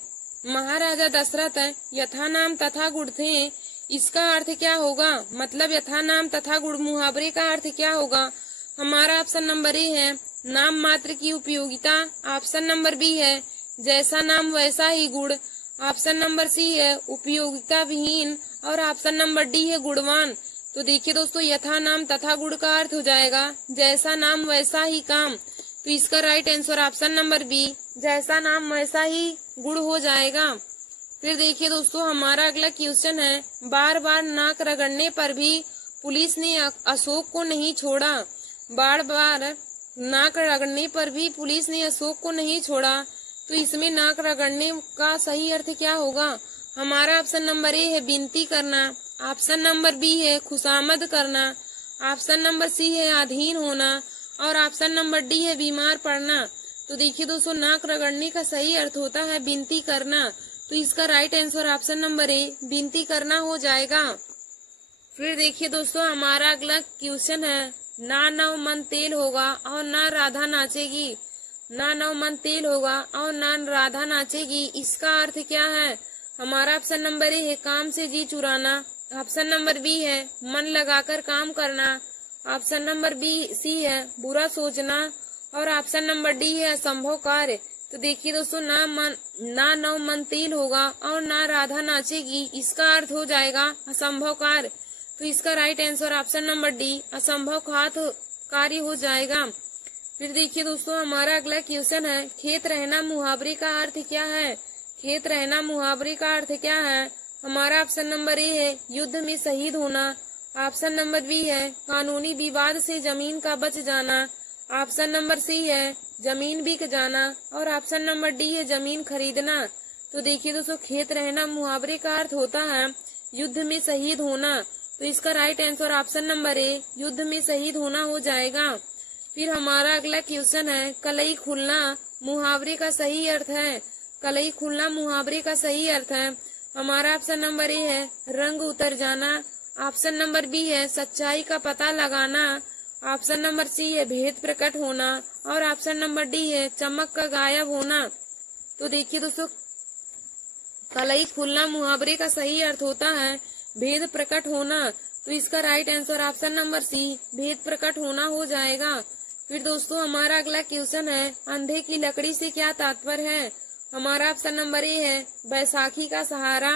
महाराजा दशरथ यथा नाम तथा गुण थे, इसका अर्थ क्या होगा? मतलब यथा नाम तथा गुण मुहावरे का अर्थ क्या होगा? हमारा ऑप्शन नंबर ए है नाम मात्र की उपयोगिता। ऑप्शन नंबर बी है जैसा नाम वैसा ही गुण। ऑप्शन नंबर सी है उपयोगिता विहीन और ऑप्शन नंबर डी है गुणवान। तो देखिए दोस्तों, यथा नाम तथा गुण का अर्थ हो जाएगा जैसा नाम वैसा ही काम। तो इसका right answer option number B, जैसा नाम वैसा ही गुण हो जाएगा। फिर देखिए दोस्तों, हमारा अगला क्वेश्चन है, बार बार नाक रगड़ने पर भी पुलिस ने अशोक को नहीं छोड़ा। बार बार नाक रगड़ने पर भी पुलिस ने अशोक को नहीं छोड़ा, तो इसमें नाक रगड़ने का सही अर्थ क्या होगा? हमारा ऑप्शन नंबर ए है विनती करना, ऑप्शन नंबर बी है खुशामद करना, ऑप्शन नंबर सी है अधीन होना और ऑप्शन नंबर डी है बीमार पड़ना। तो देखिए दोस्तों, नाक रगड़ने का सही अर्थ होता है विनती करना, तो इसका राइट आंसर ऑप्शन नंबर ए विनती करना हो जाएगा। फिर देखिए दोस्तों, हमारा अगला क्वेश्चन है, ना नव मन तेल होगा और ना राधा नाचेगी। ना नव मन तेल होगा और ना राधा नाचेगी, इसका अर्थ क्या है? हमारा ऑप्शन नंबर ए है काम से जी चुराना, ऑप्शन नंबर बी है मन लगाकर काम करना, ऑप्शन नंबर बी सी है बुरा सोचना और ऑप्शन नंबर डी है असंभव कार्य। तो देखिए दोस्तों, ना नव मन तेल होगा और ना राधा नाचेगी, इसका अर्थ हो जाएगा असंभव कार्य। तो इसका right answer option number D असंभव कार्य हो जाएगा। फिर देखिए दोस्तों, हमारा अगला क्वेश्चन है, खेत रहना मुहावरे का अर्थ क्या है? खेत रहना मुहावरे का अर्थ क्या है? हमारा ऑप्शन नंबर ए है युद्ध में शहीद होना, ऑप्शन नंबर बी है कानूनी विवाद से जमीन का बच जाना, ऑप्शन नंबर सी है जमीन बिक जाना और ऑप्शन नंबर डी है जमीन खरीदना। तो देखिए दोस्तों, खेत रहना मुहावरे का अर्थ होता है युद्ध में शहीद होना, तो इसका राइट आंसर ऑप्शन नंबर ए युद्ध में शहीद होना हो जाएगा। फिर हमारा अगला क्वेश्चन है, कलई खुलना मुहावरे का सही अर्थ है। कलई खुलना मुहावरे का सही अर्थ है। हमारा ऑप्शन नंबर ए है रंग उतर जाना, ऑप्शन नंबर बी है सच्चाई का पता लगाना, ऑप्शन नंबर सी है भेद प्रकट होना और ऑप्शन नंबर डी है चमक का गायब होना। तो देखिए दोस्तों, कलई खुलना मुहावरे का सही अर्थ होता है भेद प्रकट होना, तो इसका right answer option number C भेद प्रकट होना हो जाएगा। फिर दोस्तों, हमारा अगला क्वेश्चन है, अंधे की लकड़ी से क्या तात्पर्य है? हमारा ऑप्शन नंबर ए है बैसाखी का सहारा,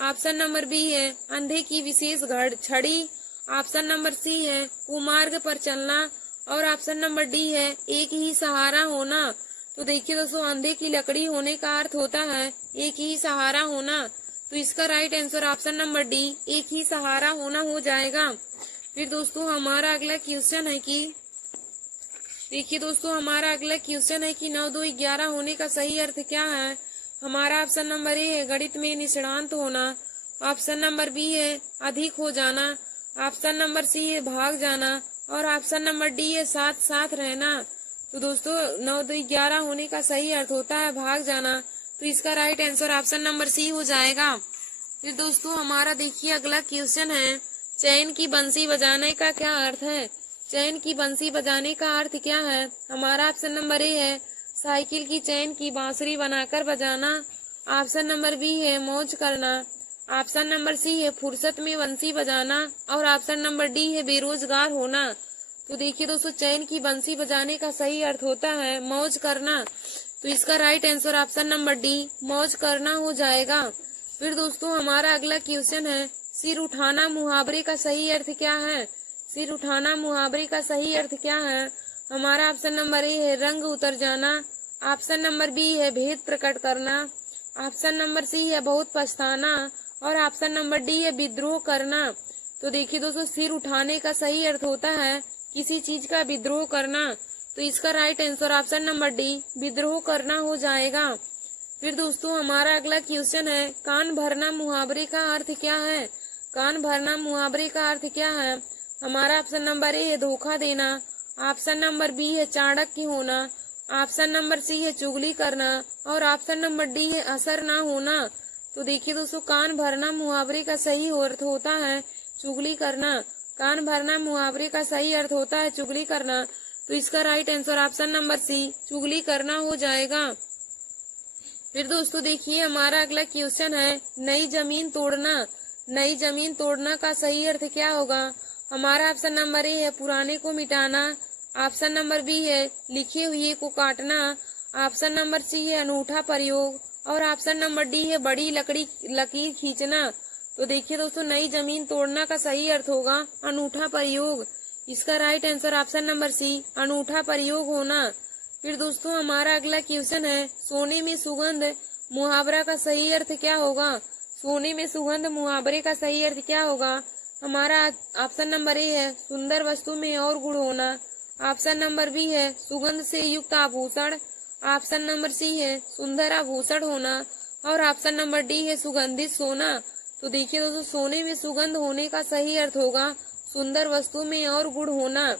ऑप्शन नंबर बी है अंधे की विशेष छड़ी, ऑप्शन नंबर सी है कुमार्ग पर चलना और ऑप्शन नंबर डी है एक ही सहारा होना। तो देखिए दोस्तों, अंधे की लकड़ी होने का अर्थ होता है एक ही सहारा होना, तो इसका right answer option number D एक ही सहारा होना हो जाएगा। फिर दोस्तों, हमारा अगला क्वेश्चन है कि देखिए दोस्तों, हमारा अगला क्वेश्चन है कि 9 2 11 होने का सही अर्थ क्या है? हमारा ऑप्शन नंबर ए है गणित में निष्णात होना, ऑप्शन नंबर बी है अधिक हो जाना, ऑप्शन नंबर सी है भाग जाना और ऑप्शन नंबर डी है साथ साथ रहना। तो दोस्तों, 9 2 11 होने का सही अर्थ होता है भाग जाना, तो इसका right answer option number C हो जाएगा। फिर दोस्तों, हमारा देखिए अगला क्वेश्चन है, चैन की बंसी बजाने का क्या अर्थ है? चैन की बंसी बजाने का अर्थ क्या है? हमारा ऑप्शन नंबर ए है साइकिल की चैन की बांसुरी बनाकर बजाना, ऑप्शन नंबर बी है मौज करना, ऑप्शन नंबर सी है फुर्सत में बंसी बजाना और ऑप्शन नंबर डी है बेरोजगार होना। तो देखिए दोस्तों, चैन की बंसी बजाने का सही अर्थ होता है मौज करना, तो इसका right answer option number D मौज करना हो जाएगा। फिर दोस्तों, हमारा अगला क्वेश्चन है, सिर उठाना मुहावरे का सही अर्थ क्या है? सिर उठाना मुहावरे का सही अर्थ क्या है? हमारा ऑप्शन नंबर ए है रंग उतर जाना, ऑप्शन नंबर बी है भेद प्रकट करना, ऑप्शन नंबर सी है बहुत पछताना और ऑप्शन नंबर डी है विद्रोह करना। तो देखिए दोस्तों, सिर उठाने का सही अर्थ होता है किसी चीज का विद्रोह करना, तो इसका right answer option number D विद्रोह करना हो जाएगा। फिर दोस्तों, हमारा अगला क्वेश्चन है, कान भरना मुहावरे का अर्थ क्या है? कान भरना मुहावरे का अर्थ क्या है? हमारा ऑप्शन नंबर ए है धोखा देना, ऑप्शन नंबर बी है चाणक्य होना, ऑप्शन नंबर सी है चुगली करना और ऑप्शन नंबर डी है असर ना होना। तो देखिए दोस्तों, कान भरना मुहावरे का सही अर्थ होता है चुगली करना। कान भरना मुहावरे का सही अर्थ होता है चुगली करना, तो इसका right answer option number C चुगली करना हो जाएगा। फिर दोस्तों देखिए, हमारा अगला क्वेश्चन है, नई जमीन तोड़ना। नई जमीन तोड़ना का सही अर्थ क्या होगा? हमारा ऑप्शन नंबर ए है पुराने को मिटाना, ऑप्शन नंबर बी है लिखे हुए को काटना, ऑप्शन नंबर सी है अनूठा प्रयोग और ऑप्शन नंबर डी है बड़ी लकीर खींचना। तो देखिए दोस्तों, नई जमीन तोड़ना का सही अर्थ होगा अनूठा प्रयोग, इसका right answer option number C अनूठा प्रयोग होना। फिर दोस्तों हमारा अगला क्वेश्चन है, सोने में सुगंध मुहावरा का सही अर्थ क्या होगा। सोने में सुगंध मुहावरे का सही अर्थ क्या होगा। हमारा ऑप्शन नंबर ए है सुंदर वस्तु में और गुण होना। ऑप्शन नंबर बी है सुगंध से युक्त आभूषण। ऑप्शन नंबर सी है सुंदर आभूषण होना। और ऑप्शन नंबर डी है सुगंधित सोना। तो देखिए दोस्तों, सोने में सुगंध होने का सही अर्थ होगा सुंदर वस्तु में और गुण होना।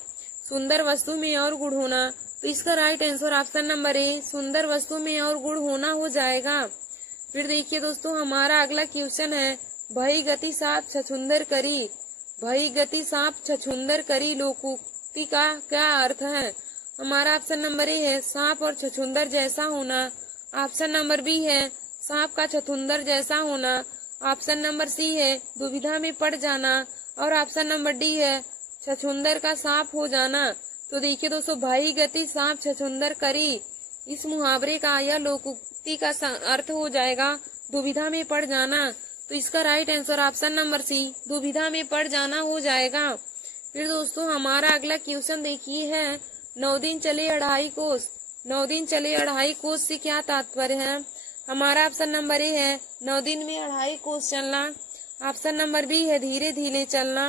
सुंदर वस्तु में और गुण होना। तो इसका राइट आंसर ऑप्शन नंबर ए सुंदर वस्तु में और गुण होना हो जाएगा। फिर देखिए दोस्तों हमारा अगला क्वेश्चन है, भई गति साप छछुंदर करी। भई गति साप छछुंदर करी लोकोक्ति का क्या अर्थ है। हमारा ऑप्शन नंबर ए है सांप और छछुंदर जैसा होना। ऑप्शन नंबर बी है सांप का छछुंदर जैसा होना। ऑप्शन नंबर सी है दुविधा में पड़ जाना। और ऑप्शन नंबर डी है छछुंदर का सांप हो जाना। तो देखिए दोस्तों, भाई गति सांप छछुंदर करी, इस मुहावरे का या लोकोक्ति का अर्थ हो जाएगा दुविधा में पड़ जाना। तो इसका right answer option number C दुविधा में पड़ जाना हो जाएगा। फिर दोस्तों हमारा अगला क्वेश्चन देखिए है, 9 दिन चले 2.5 कोस। 9 दिन चले 2.5 कोस से क्या तात्पर्य है। हमारा ऑप्शन नंबर ए है 9 दिन में 2.5 कोस चलना। ऑप्शन नंबर बी है धीरे धीरे चलना।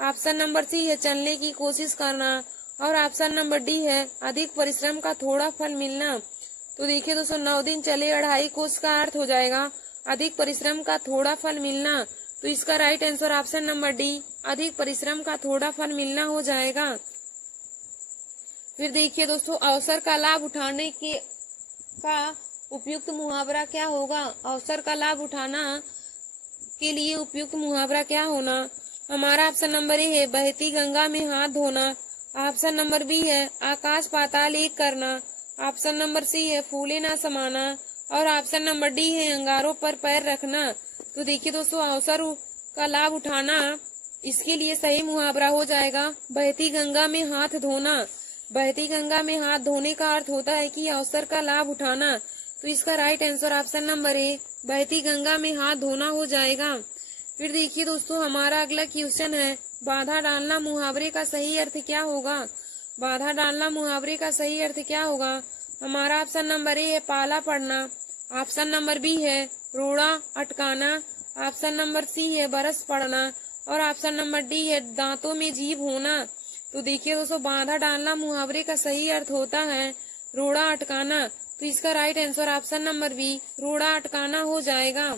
ऑप्शन नंबर सी है चलने की कोशिश करना। और ऑप्शन नंबर डी है अधिक परिश्रम का थोड़ा फल मिलना। तो देखिए दोस्तों, 9 दिन चले 2.5 कोस का अर्थ हो जाएगा अधिक परिश्रम का थोड़ा फल मिलना। तो इसका right answer option number D अधिक परिश्रम का थोड़ा फल मिलना हो जाएगा। फिर देखिए दोस्तों, अवसर का लाभ उठाने का उपयुक्त मुहावरा क्या होगा। अवसर का लाभ उठाना के लिए उपयुक्त मुहावरा क्या होना। हमारा ऑप्शन नंबर ए है बहती गंगा में हाथ धोना। ऑप्शन नंबर बी है आकाश पाताल एक करना। ऑप्शन नंबर सी है फूले ना समाना। और ऑप्शन नंबर डी है अंगारों पर पैर रखना। तो देखिए दोस्तों, अवसर का लाभ उठाना, इसके लिए सही मुहावरा हो जाएगा बहती गंगा में हाथ धोना। बहती गंगा में हाथ धोने का अर्थ होता है कि अवसर का लाभ उठाना। तो इसका राइट आंसर ऑप्शन नंबर ए बहती गंगा में हाथ धोना हो जाएगा। फिर देखिए दोस्तों हमारा अगला क्वेश्चन है, बाधा डालना मुहावरे का सही अर्थ क्या होगा। बाधा डालना मुहावरे का सही अर्थ क्या होगा। हमारा ऑप्शन नंबर ए है पाला पड़ना। ऑप्शन नंबर बी है रोड़ा अटकाना। ऑप्शन नंबर सी है बरस पड़ना। और ऑप्शन नंबर डी है दांतों में जीभ होना। तो देखिए दोस्तों, बाधा डालना मुहावरे का सही अर्थ होता है रोड़ा अटकाना। तो इसका right answer option number B रोड़ा अटकाना हो जाएगा।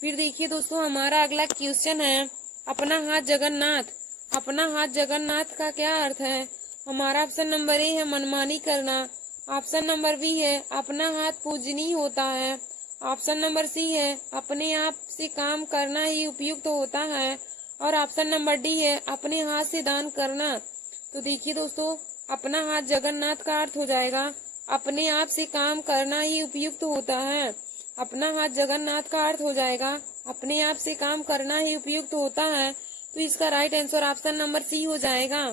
फिर देखिए दोस्तों हमारा अगला क्वेश्चन है, अपना हाथ जगन्नाथ। अपना हाथ जगन्नाथ का क्या अर्थ है। हमारा ऑप्शन नंबर ए है मनमानी करना। ऑप्शन नंबर बी है अपना हाथ पूजनीय होता है। ऑप्शन नंबर सी है अपने आप से काम करना ही उपयुक्त होता है। और ऑप्शन नंबर डी है अपने हाथ से दान करना। तो देखिए दोस्तों, अपना हाथ जगन्नाथ का अर्थ हो जाएगा अपने आप से काम करना ही उपयुक्त होता है। अपना हाथ जगन्नाथ का अर्थ हो जाएगा अपने आप से काम करना ही उपयुक्त होता है। तो इसका right answer option number C हो जाएगा।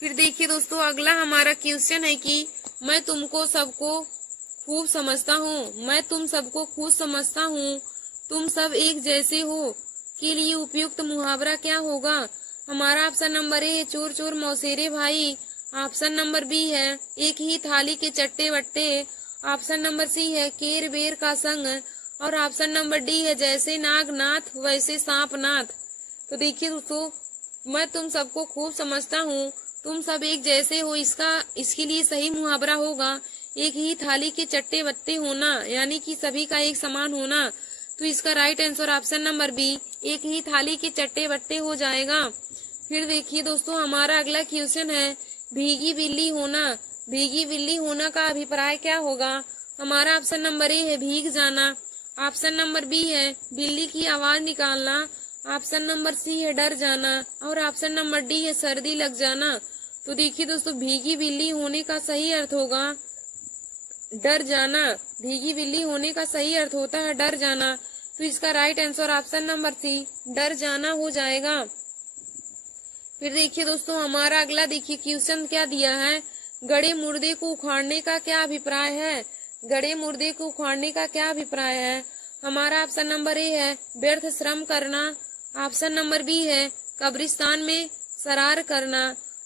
फिर देखिए दोस्तों, अगला हमारा क्वेश्चन है कि मैं तुमको सबको खूब समझता हूँ। मैं तुम सबको खूब समझता हूँ, तुम सब एक जैसे हो के लिए उपयुक्त मुहावरा क्या होगा। हमारा ऑप्शन नंबर ए है चोर चोर मौसेरे भाई। ऑप्शन नंबर बी है एक ही थाली के चट्टे बट्टे। ऑप्शन नंबर सी है केर बेर का संग। और ऑप्शन नंबर डी है जैसे नाग नाथ वैसे सांप नाथ। तो देखिए दोस्तों, मैं तुम सबको खूब समझता हूँ, तुम सब एक जैसे हो, इसके लिए सही मुहावरा होगा एक ही थाली के चट्टे बट्टे होना, यानी कि सभी का एक समान होना। तो इसका right answer option number B एक ही थाली के चट्टे बट्टे हो जाएगा। फिर देखिए दोस्तों हमारा अगला क्वेश्चन है, भीगी बिल्ली होना। भीगी बिल्ली होना का अभिप्राय क्या होगा। हमारा ऑप्शन नंबर ए है भीग जाना। ऑप्शन नंबर बी है बिल्ली की आवाज निकालना। ऑप्शन नंबर सी है डर जाना। और ऑप्शन नंबर डी है सर्दी लग जाना। तो देखिए दोस्तों, भीगी बिल्ली होने का सही अर्थ होगा डर जाना। भीगी बिल्ली होने का सही अर्थ होता है डर जाना। तो इसका right answer option number C डर जाना हो जाएगा। फिर देखिए दोस्तों हमारा अगला देखिए क्वेश्चन क्या दिया है, गड़े मुर्दे को उखाड़ने का क्या अभिप्राय है। गड़े मुर्दे को उखाड़ने का क्या अभिप्राय है। हमारा ऑप्शन नंबर ए है व्यर्थ श्रम करना। ऑप्शन नंबर बी है कब्रिस्तान में सरार करना।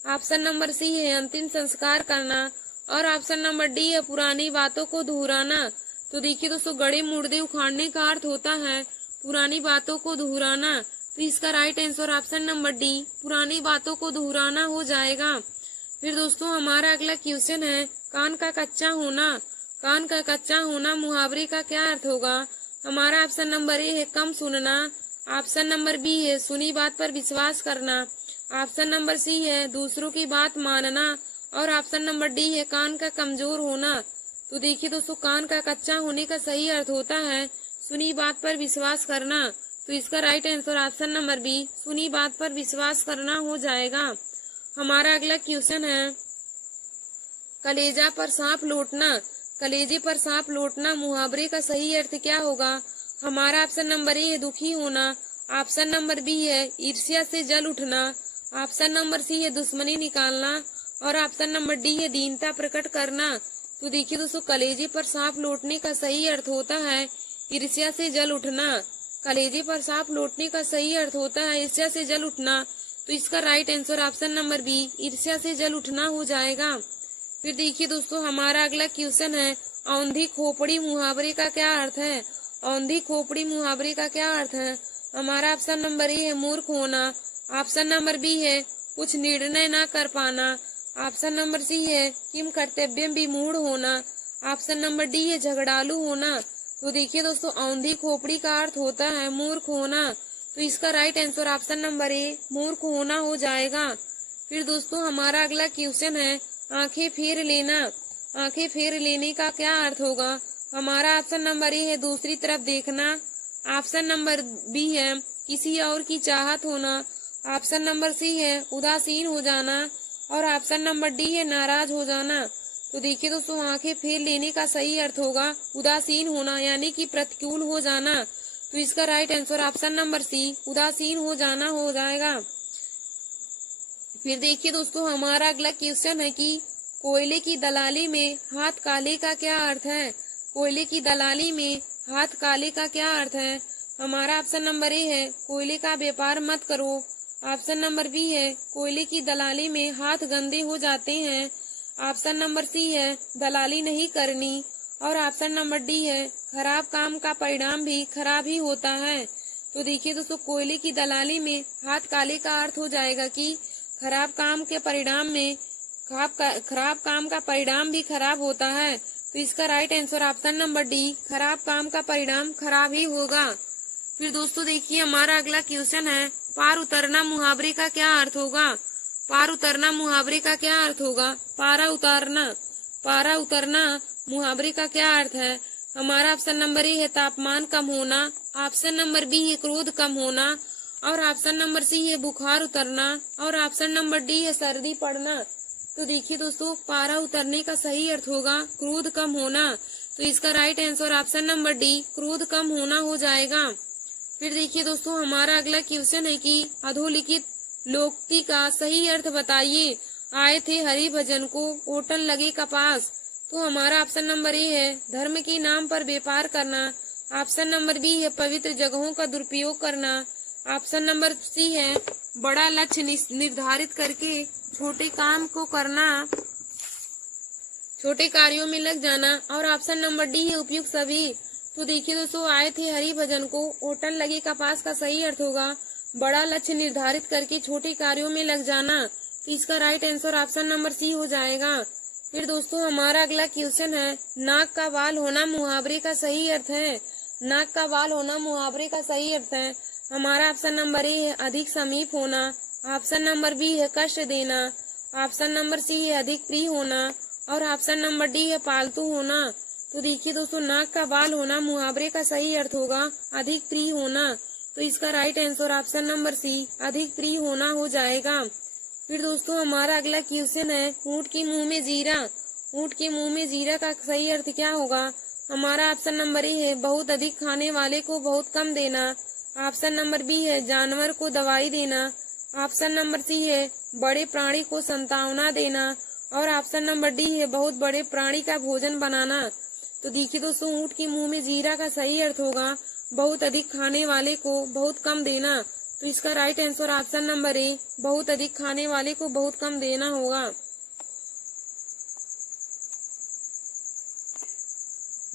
ऑप्शन नंबर सी है अंतिम संस्कार करना। और ऑप्शन नंबर डी है पुरानी बातों को दोहराना। तो देखिए दोस्तों, गड़े मुर्दे उखाड़ने का अर्थ होता है पुरानी बातों को दोहराना। तो इसका right answer option number D पुरानी बातों को दोहराना हो जाएगा। फिर दोस्तों हमारा अगला क्वेश्चन है कान का कच्चा होना। कान का कच्चा होना मुहावरे का क्या अर्थ होगा? हमारा ऑप्शन नंबर ए है कम सुनना, ऑप्शन नंबर बी है सुनी बात पर विश्वास करना, ऑप्शन नंबर सी है दूसरों की बात मानना और ऑप्शन नंबर डी है कान का कमजोर होना। तो देखिए दोस्तों, कान का कच्चा होने का सही अर्थ होता है सुनी बात पर विश्वास करना। तो इसका right answer option number B सुनी बात पर विश्वास करना हो जाएगा। हमारा अगला क्वेश्चन है कलेजा पर सांप लौटना। कलेजे पर सांप लौटना मुहावरे का सही अर्थ क्या होगा? हमारा ऑप्शन नंबर ए है दुखी होना, ऑप्शन नंबर बी है ईर्ष्या से जल उठना, ऑप्शन नंबर सी है दुश्मनी निकालना और ऑप्शन नंबर डी है दीनता प्रकट करना। तो देखिए दोस्तों, कलेजे पर सांप लौटने का सही अर्थ होता है ईर्ष्या से जल उठना। कलेजे पर सांप लौटने का सही अर्थ होता है ईर्ष्या से जल उठना। तो इसका right answer option number B ईर्ष्या से जल उठना हो जाएगा। फिर देखिए दोस्तों, हमारा अगला क्वेश्चन है औंधी खोपड़ी मुहावरे का क्या अर्थ है? औंधी खोपड़ी मुहावरे का क्या अर्थ है? हमारा ऑप्शन नंबर ए है मूर्ख होना, ऑप्शन नंबर बी है कुछ निर्णय न कर पाना, ऑप्शन नंबर सी है किम कर्तव्य विमूढ़ होना, ऑप्शन नंबर डी है झगड़ालू होना। तो देखिए दोस्तों, औंधी खोपड़ी का अर्थ होता है मूर्ख होना। तो इसका राइट आंसर ऑप्शन नंबर ए मूर्ख होना हो जाएगा। फिर दोस्तों हमारा अगला क्वेश्चन है आंखें फेर लेना। आंखें फेर लेने का क्या अर्थ होगा? हमारा ऑप्शन नंबर ए है दूसरी तरफ देखना, ऑप्शन नंबर बी है किसी और की चाहत होना, ऑप्शन नंबर सी है उदासीन हो जाना और ऑप्शन नंबर डी है नाराज हो जाना। तो देखिए दोस्तों, आंखें फेर लेने का सही अर्थ होगा उदासीन होना यानी कि प्रतिकूल हो जाना। तो इसका right answer option number C उदासीन हो जाना हो जाएगा। फिर देखिए दोस्तों, हमारा अगला क्वेश्चन है कि कोयले की दलाली में हाथ काले का क्या अर्थ है? कोयले की दलाली में हाथ काले का क्या अर्थ है? हमारा ऑप्शन नंबर ए है कोयले का व्यापार मत करो, ऑप्शन नंबर बी है कोयले की दलाली में हाथ गंदे हो जाते हैं, ऑप्शन नंबर सी है दलाली नहीं करनी और ऑप्शन नंबर डी है खराब काम का परिणाम भी खराब ही होता है। तो देखिए दोस्तों, कोयले की दलाली में हाथ काले का अर्थ हो जाएगा कि खराब काम के परिणाम में खराब काम का परिणाम भी खराब होता है। तो इसका right answer option number D खराब काम का परिणाम खराब ही होगा। फिर दोस्तों देखिए, हमारा अगला क्वेश्चन है पार उतरना मुहावरे का क्या अर्थ होगा? पार उतरना मुहावरे का क्या अर्थ होगा? पारा उतारना। पारा उतरना मुहावरे का क्या अर्थ है? हमारा ऑप्शन नंबर ए है तापमान कम होना, ऑप्शन नंबर बी है क्रोध कम होना और ऑप्शन नंबर सी है बुखार उतरना और ऑप्शन नंबर डी है सर्दी पड़ना। तो देखिए दोस्तों, पारा उतरने का सही अर्थ होगा क्रोध कम होना। तो इसका right answer option number D क्रोध कम होना हो जाएगा। फिर देखिए दोस्तों, हमारा अगला क्वेश्चन है कि अधोलिखित लोकोक्ति का सही अर्थ बताइए। आए थे हरि भजन को ओटन लगे कपास। तो हमारा ऑप्शन नंबर ए है धर्म के नाम पर व्यापार करना, ऑप्शन नंबर बी है पवित्र जगहों का दुरुपयोग करना, ऑप्शन नंबर सी है बड़ा लक्ष्य निर्धारित करके छोटे काम को करना, छोटे कार्यों में लग जाना और ऑप्शन नंबर डी है उपयुक्त सभी। तो देखिए दोस्तों, आए थे हरि भजन को ओटन लगे कपास का सही अर्थ होगा बड़ा लक्ष्य निर्धारित करके छोटे कार्यों में लग जाना। तो इसका right answer option number C हो जाएगा। फिर दोस्तों, हमारा अगला क्वेश्चन है नाक का बाल होना मुहावरे का सही अर्थ है। नाक का बाल होना मुहावरे का सही अर्थ है। हमारा ऑप्शन नंबर ए है अधिक समीप होना, ऑप्शन नंबर बी है कष्ट देना, ऑप्शन नंबर सी है अधिक प्रिय होना और ऑप्शन नंबर डी है पालतू होना। तो देखिए दोस्तों, नाक का बाल होना मुहावरे का सही अर्थ होगा अधिक प्रिय होना। तो इसका right answer option number C अधिक प्रिय होना हो जाएगा। फिर दोस्तों, हमारा अगला क्वेश्चन है ऊंट के मुंह में जीरा। ऊंट के मुंह में जीरा का सही अर्थ क्या होगा? हमारा ऑप्शन नंबर ए है बहुत अधिक खाने वाले को बहुत कम देना, ऑप्शन नंबर बी है जानवर को दवाई देना, ऑप्शन नंबर सी है बड़े प्राणी को संतावना देना और ऑप्शन नंबर डी है बहुत बड़े प्राणी का भोजन बनाना। तो देखिए दोस्तों, ऊंट के मुंह में जीरा का सही अर्थ होगा बहुत अधिक खाने वाले को बहुत कम देना। तो इसका राइट आंसर ऑप्शन नंबर ए बहुत अधिक खाने वाले को बहुत कम देना होगा।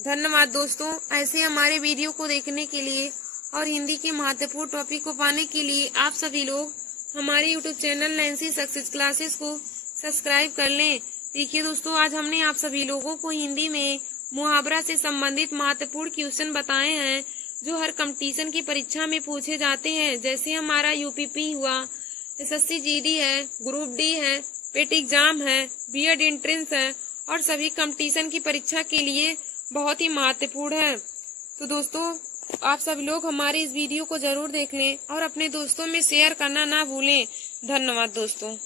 धन्यवाद दोस्तों। ऐसे हमारे वीडियो को देखने के लिए और हिंदी के महत्वपूर्ण टॉपिक को पाने के लिए आप सभी लोग हमारे YouTube channel Nancy success classes को सब्सक्राइब कर लें। देखिए दोस्तों, आज हमने आप सभी लोगों को हिंदी में मुहावरा से संबंधित महत्वपूर्ण क्वेश्चन बताए हैं जो हर कंपटीशन की परीक्षा में पूछे जाते हैं। जैसे हमारा यूपीपी हुआ, एसएससी जीडी है, ग्रुप डी है, पेट एग्जाम है, बीएड एंट्रेंस है और सभी कंपटीशन की परीक्षा के लिए बहुत ही महत्वपूर्ण है। तो दोस्तों, आप सब लोग हमारे इस वीडियो को जरूर देख लें और अपने दोस्तों में शेयर करना ना भूलें। धन्यवाद दोस्तों।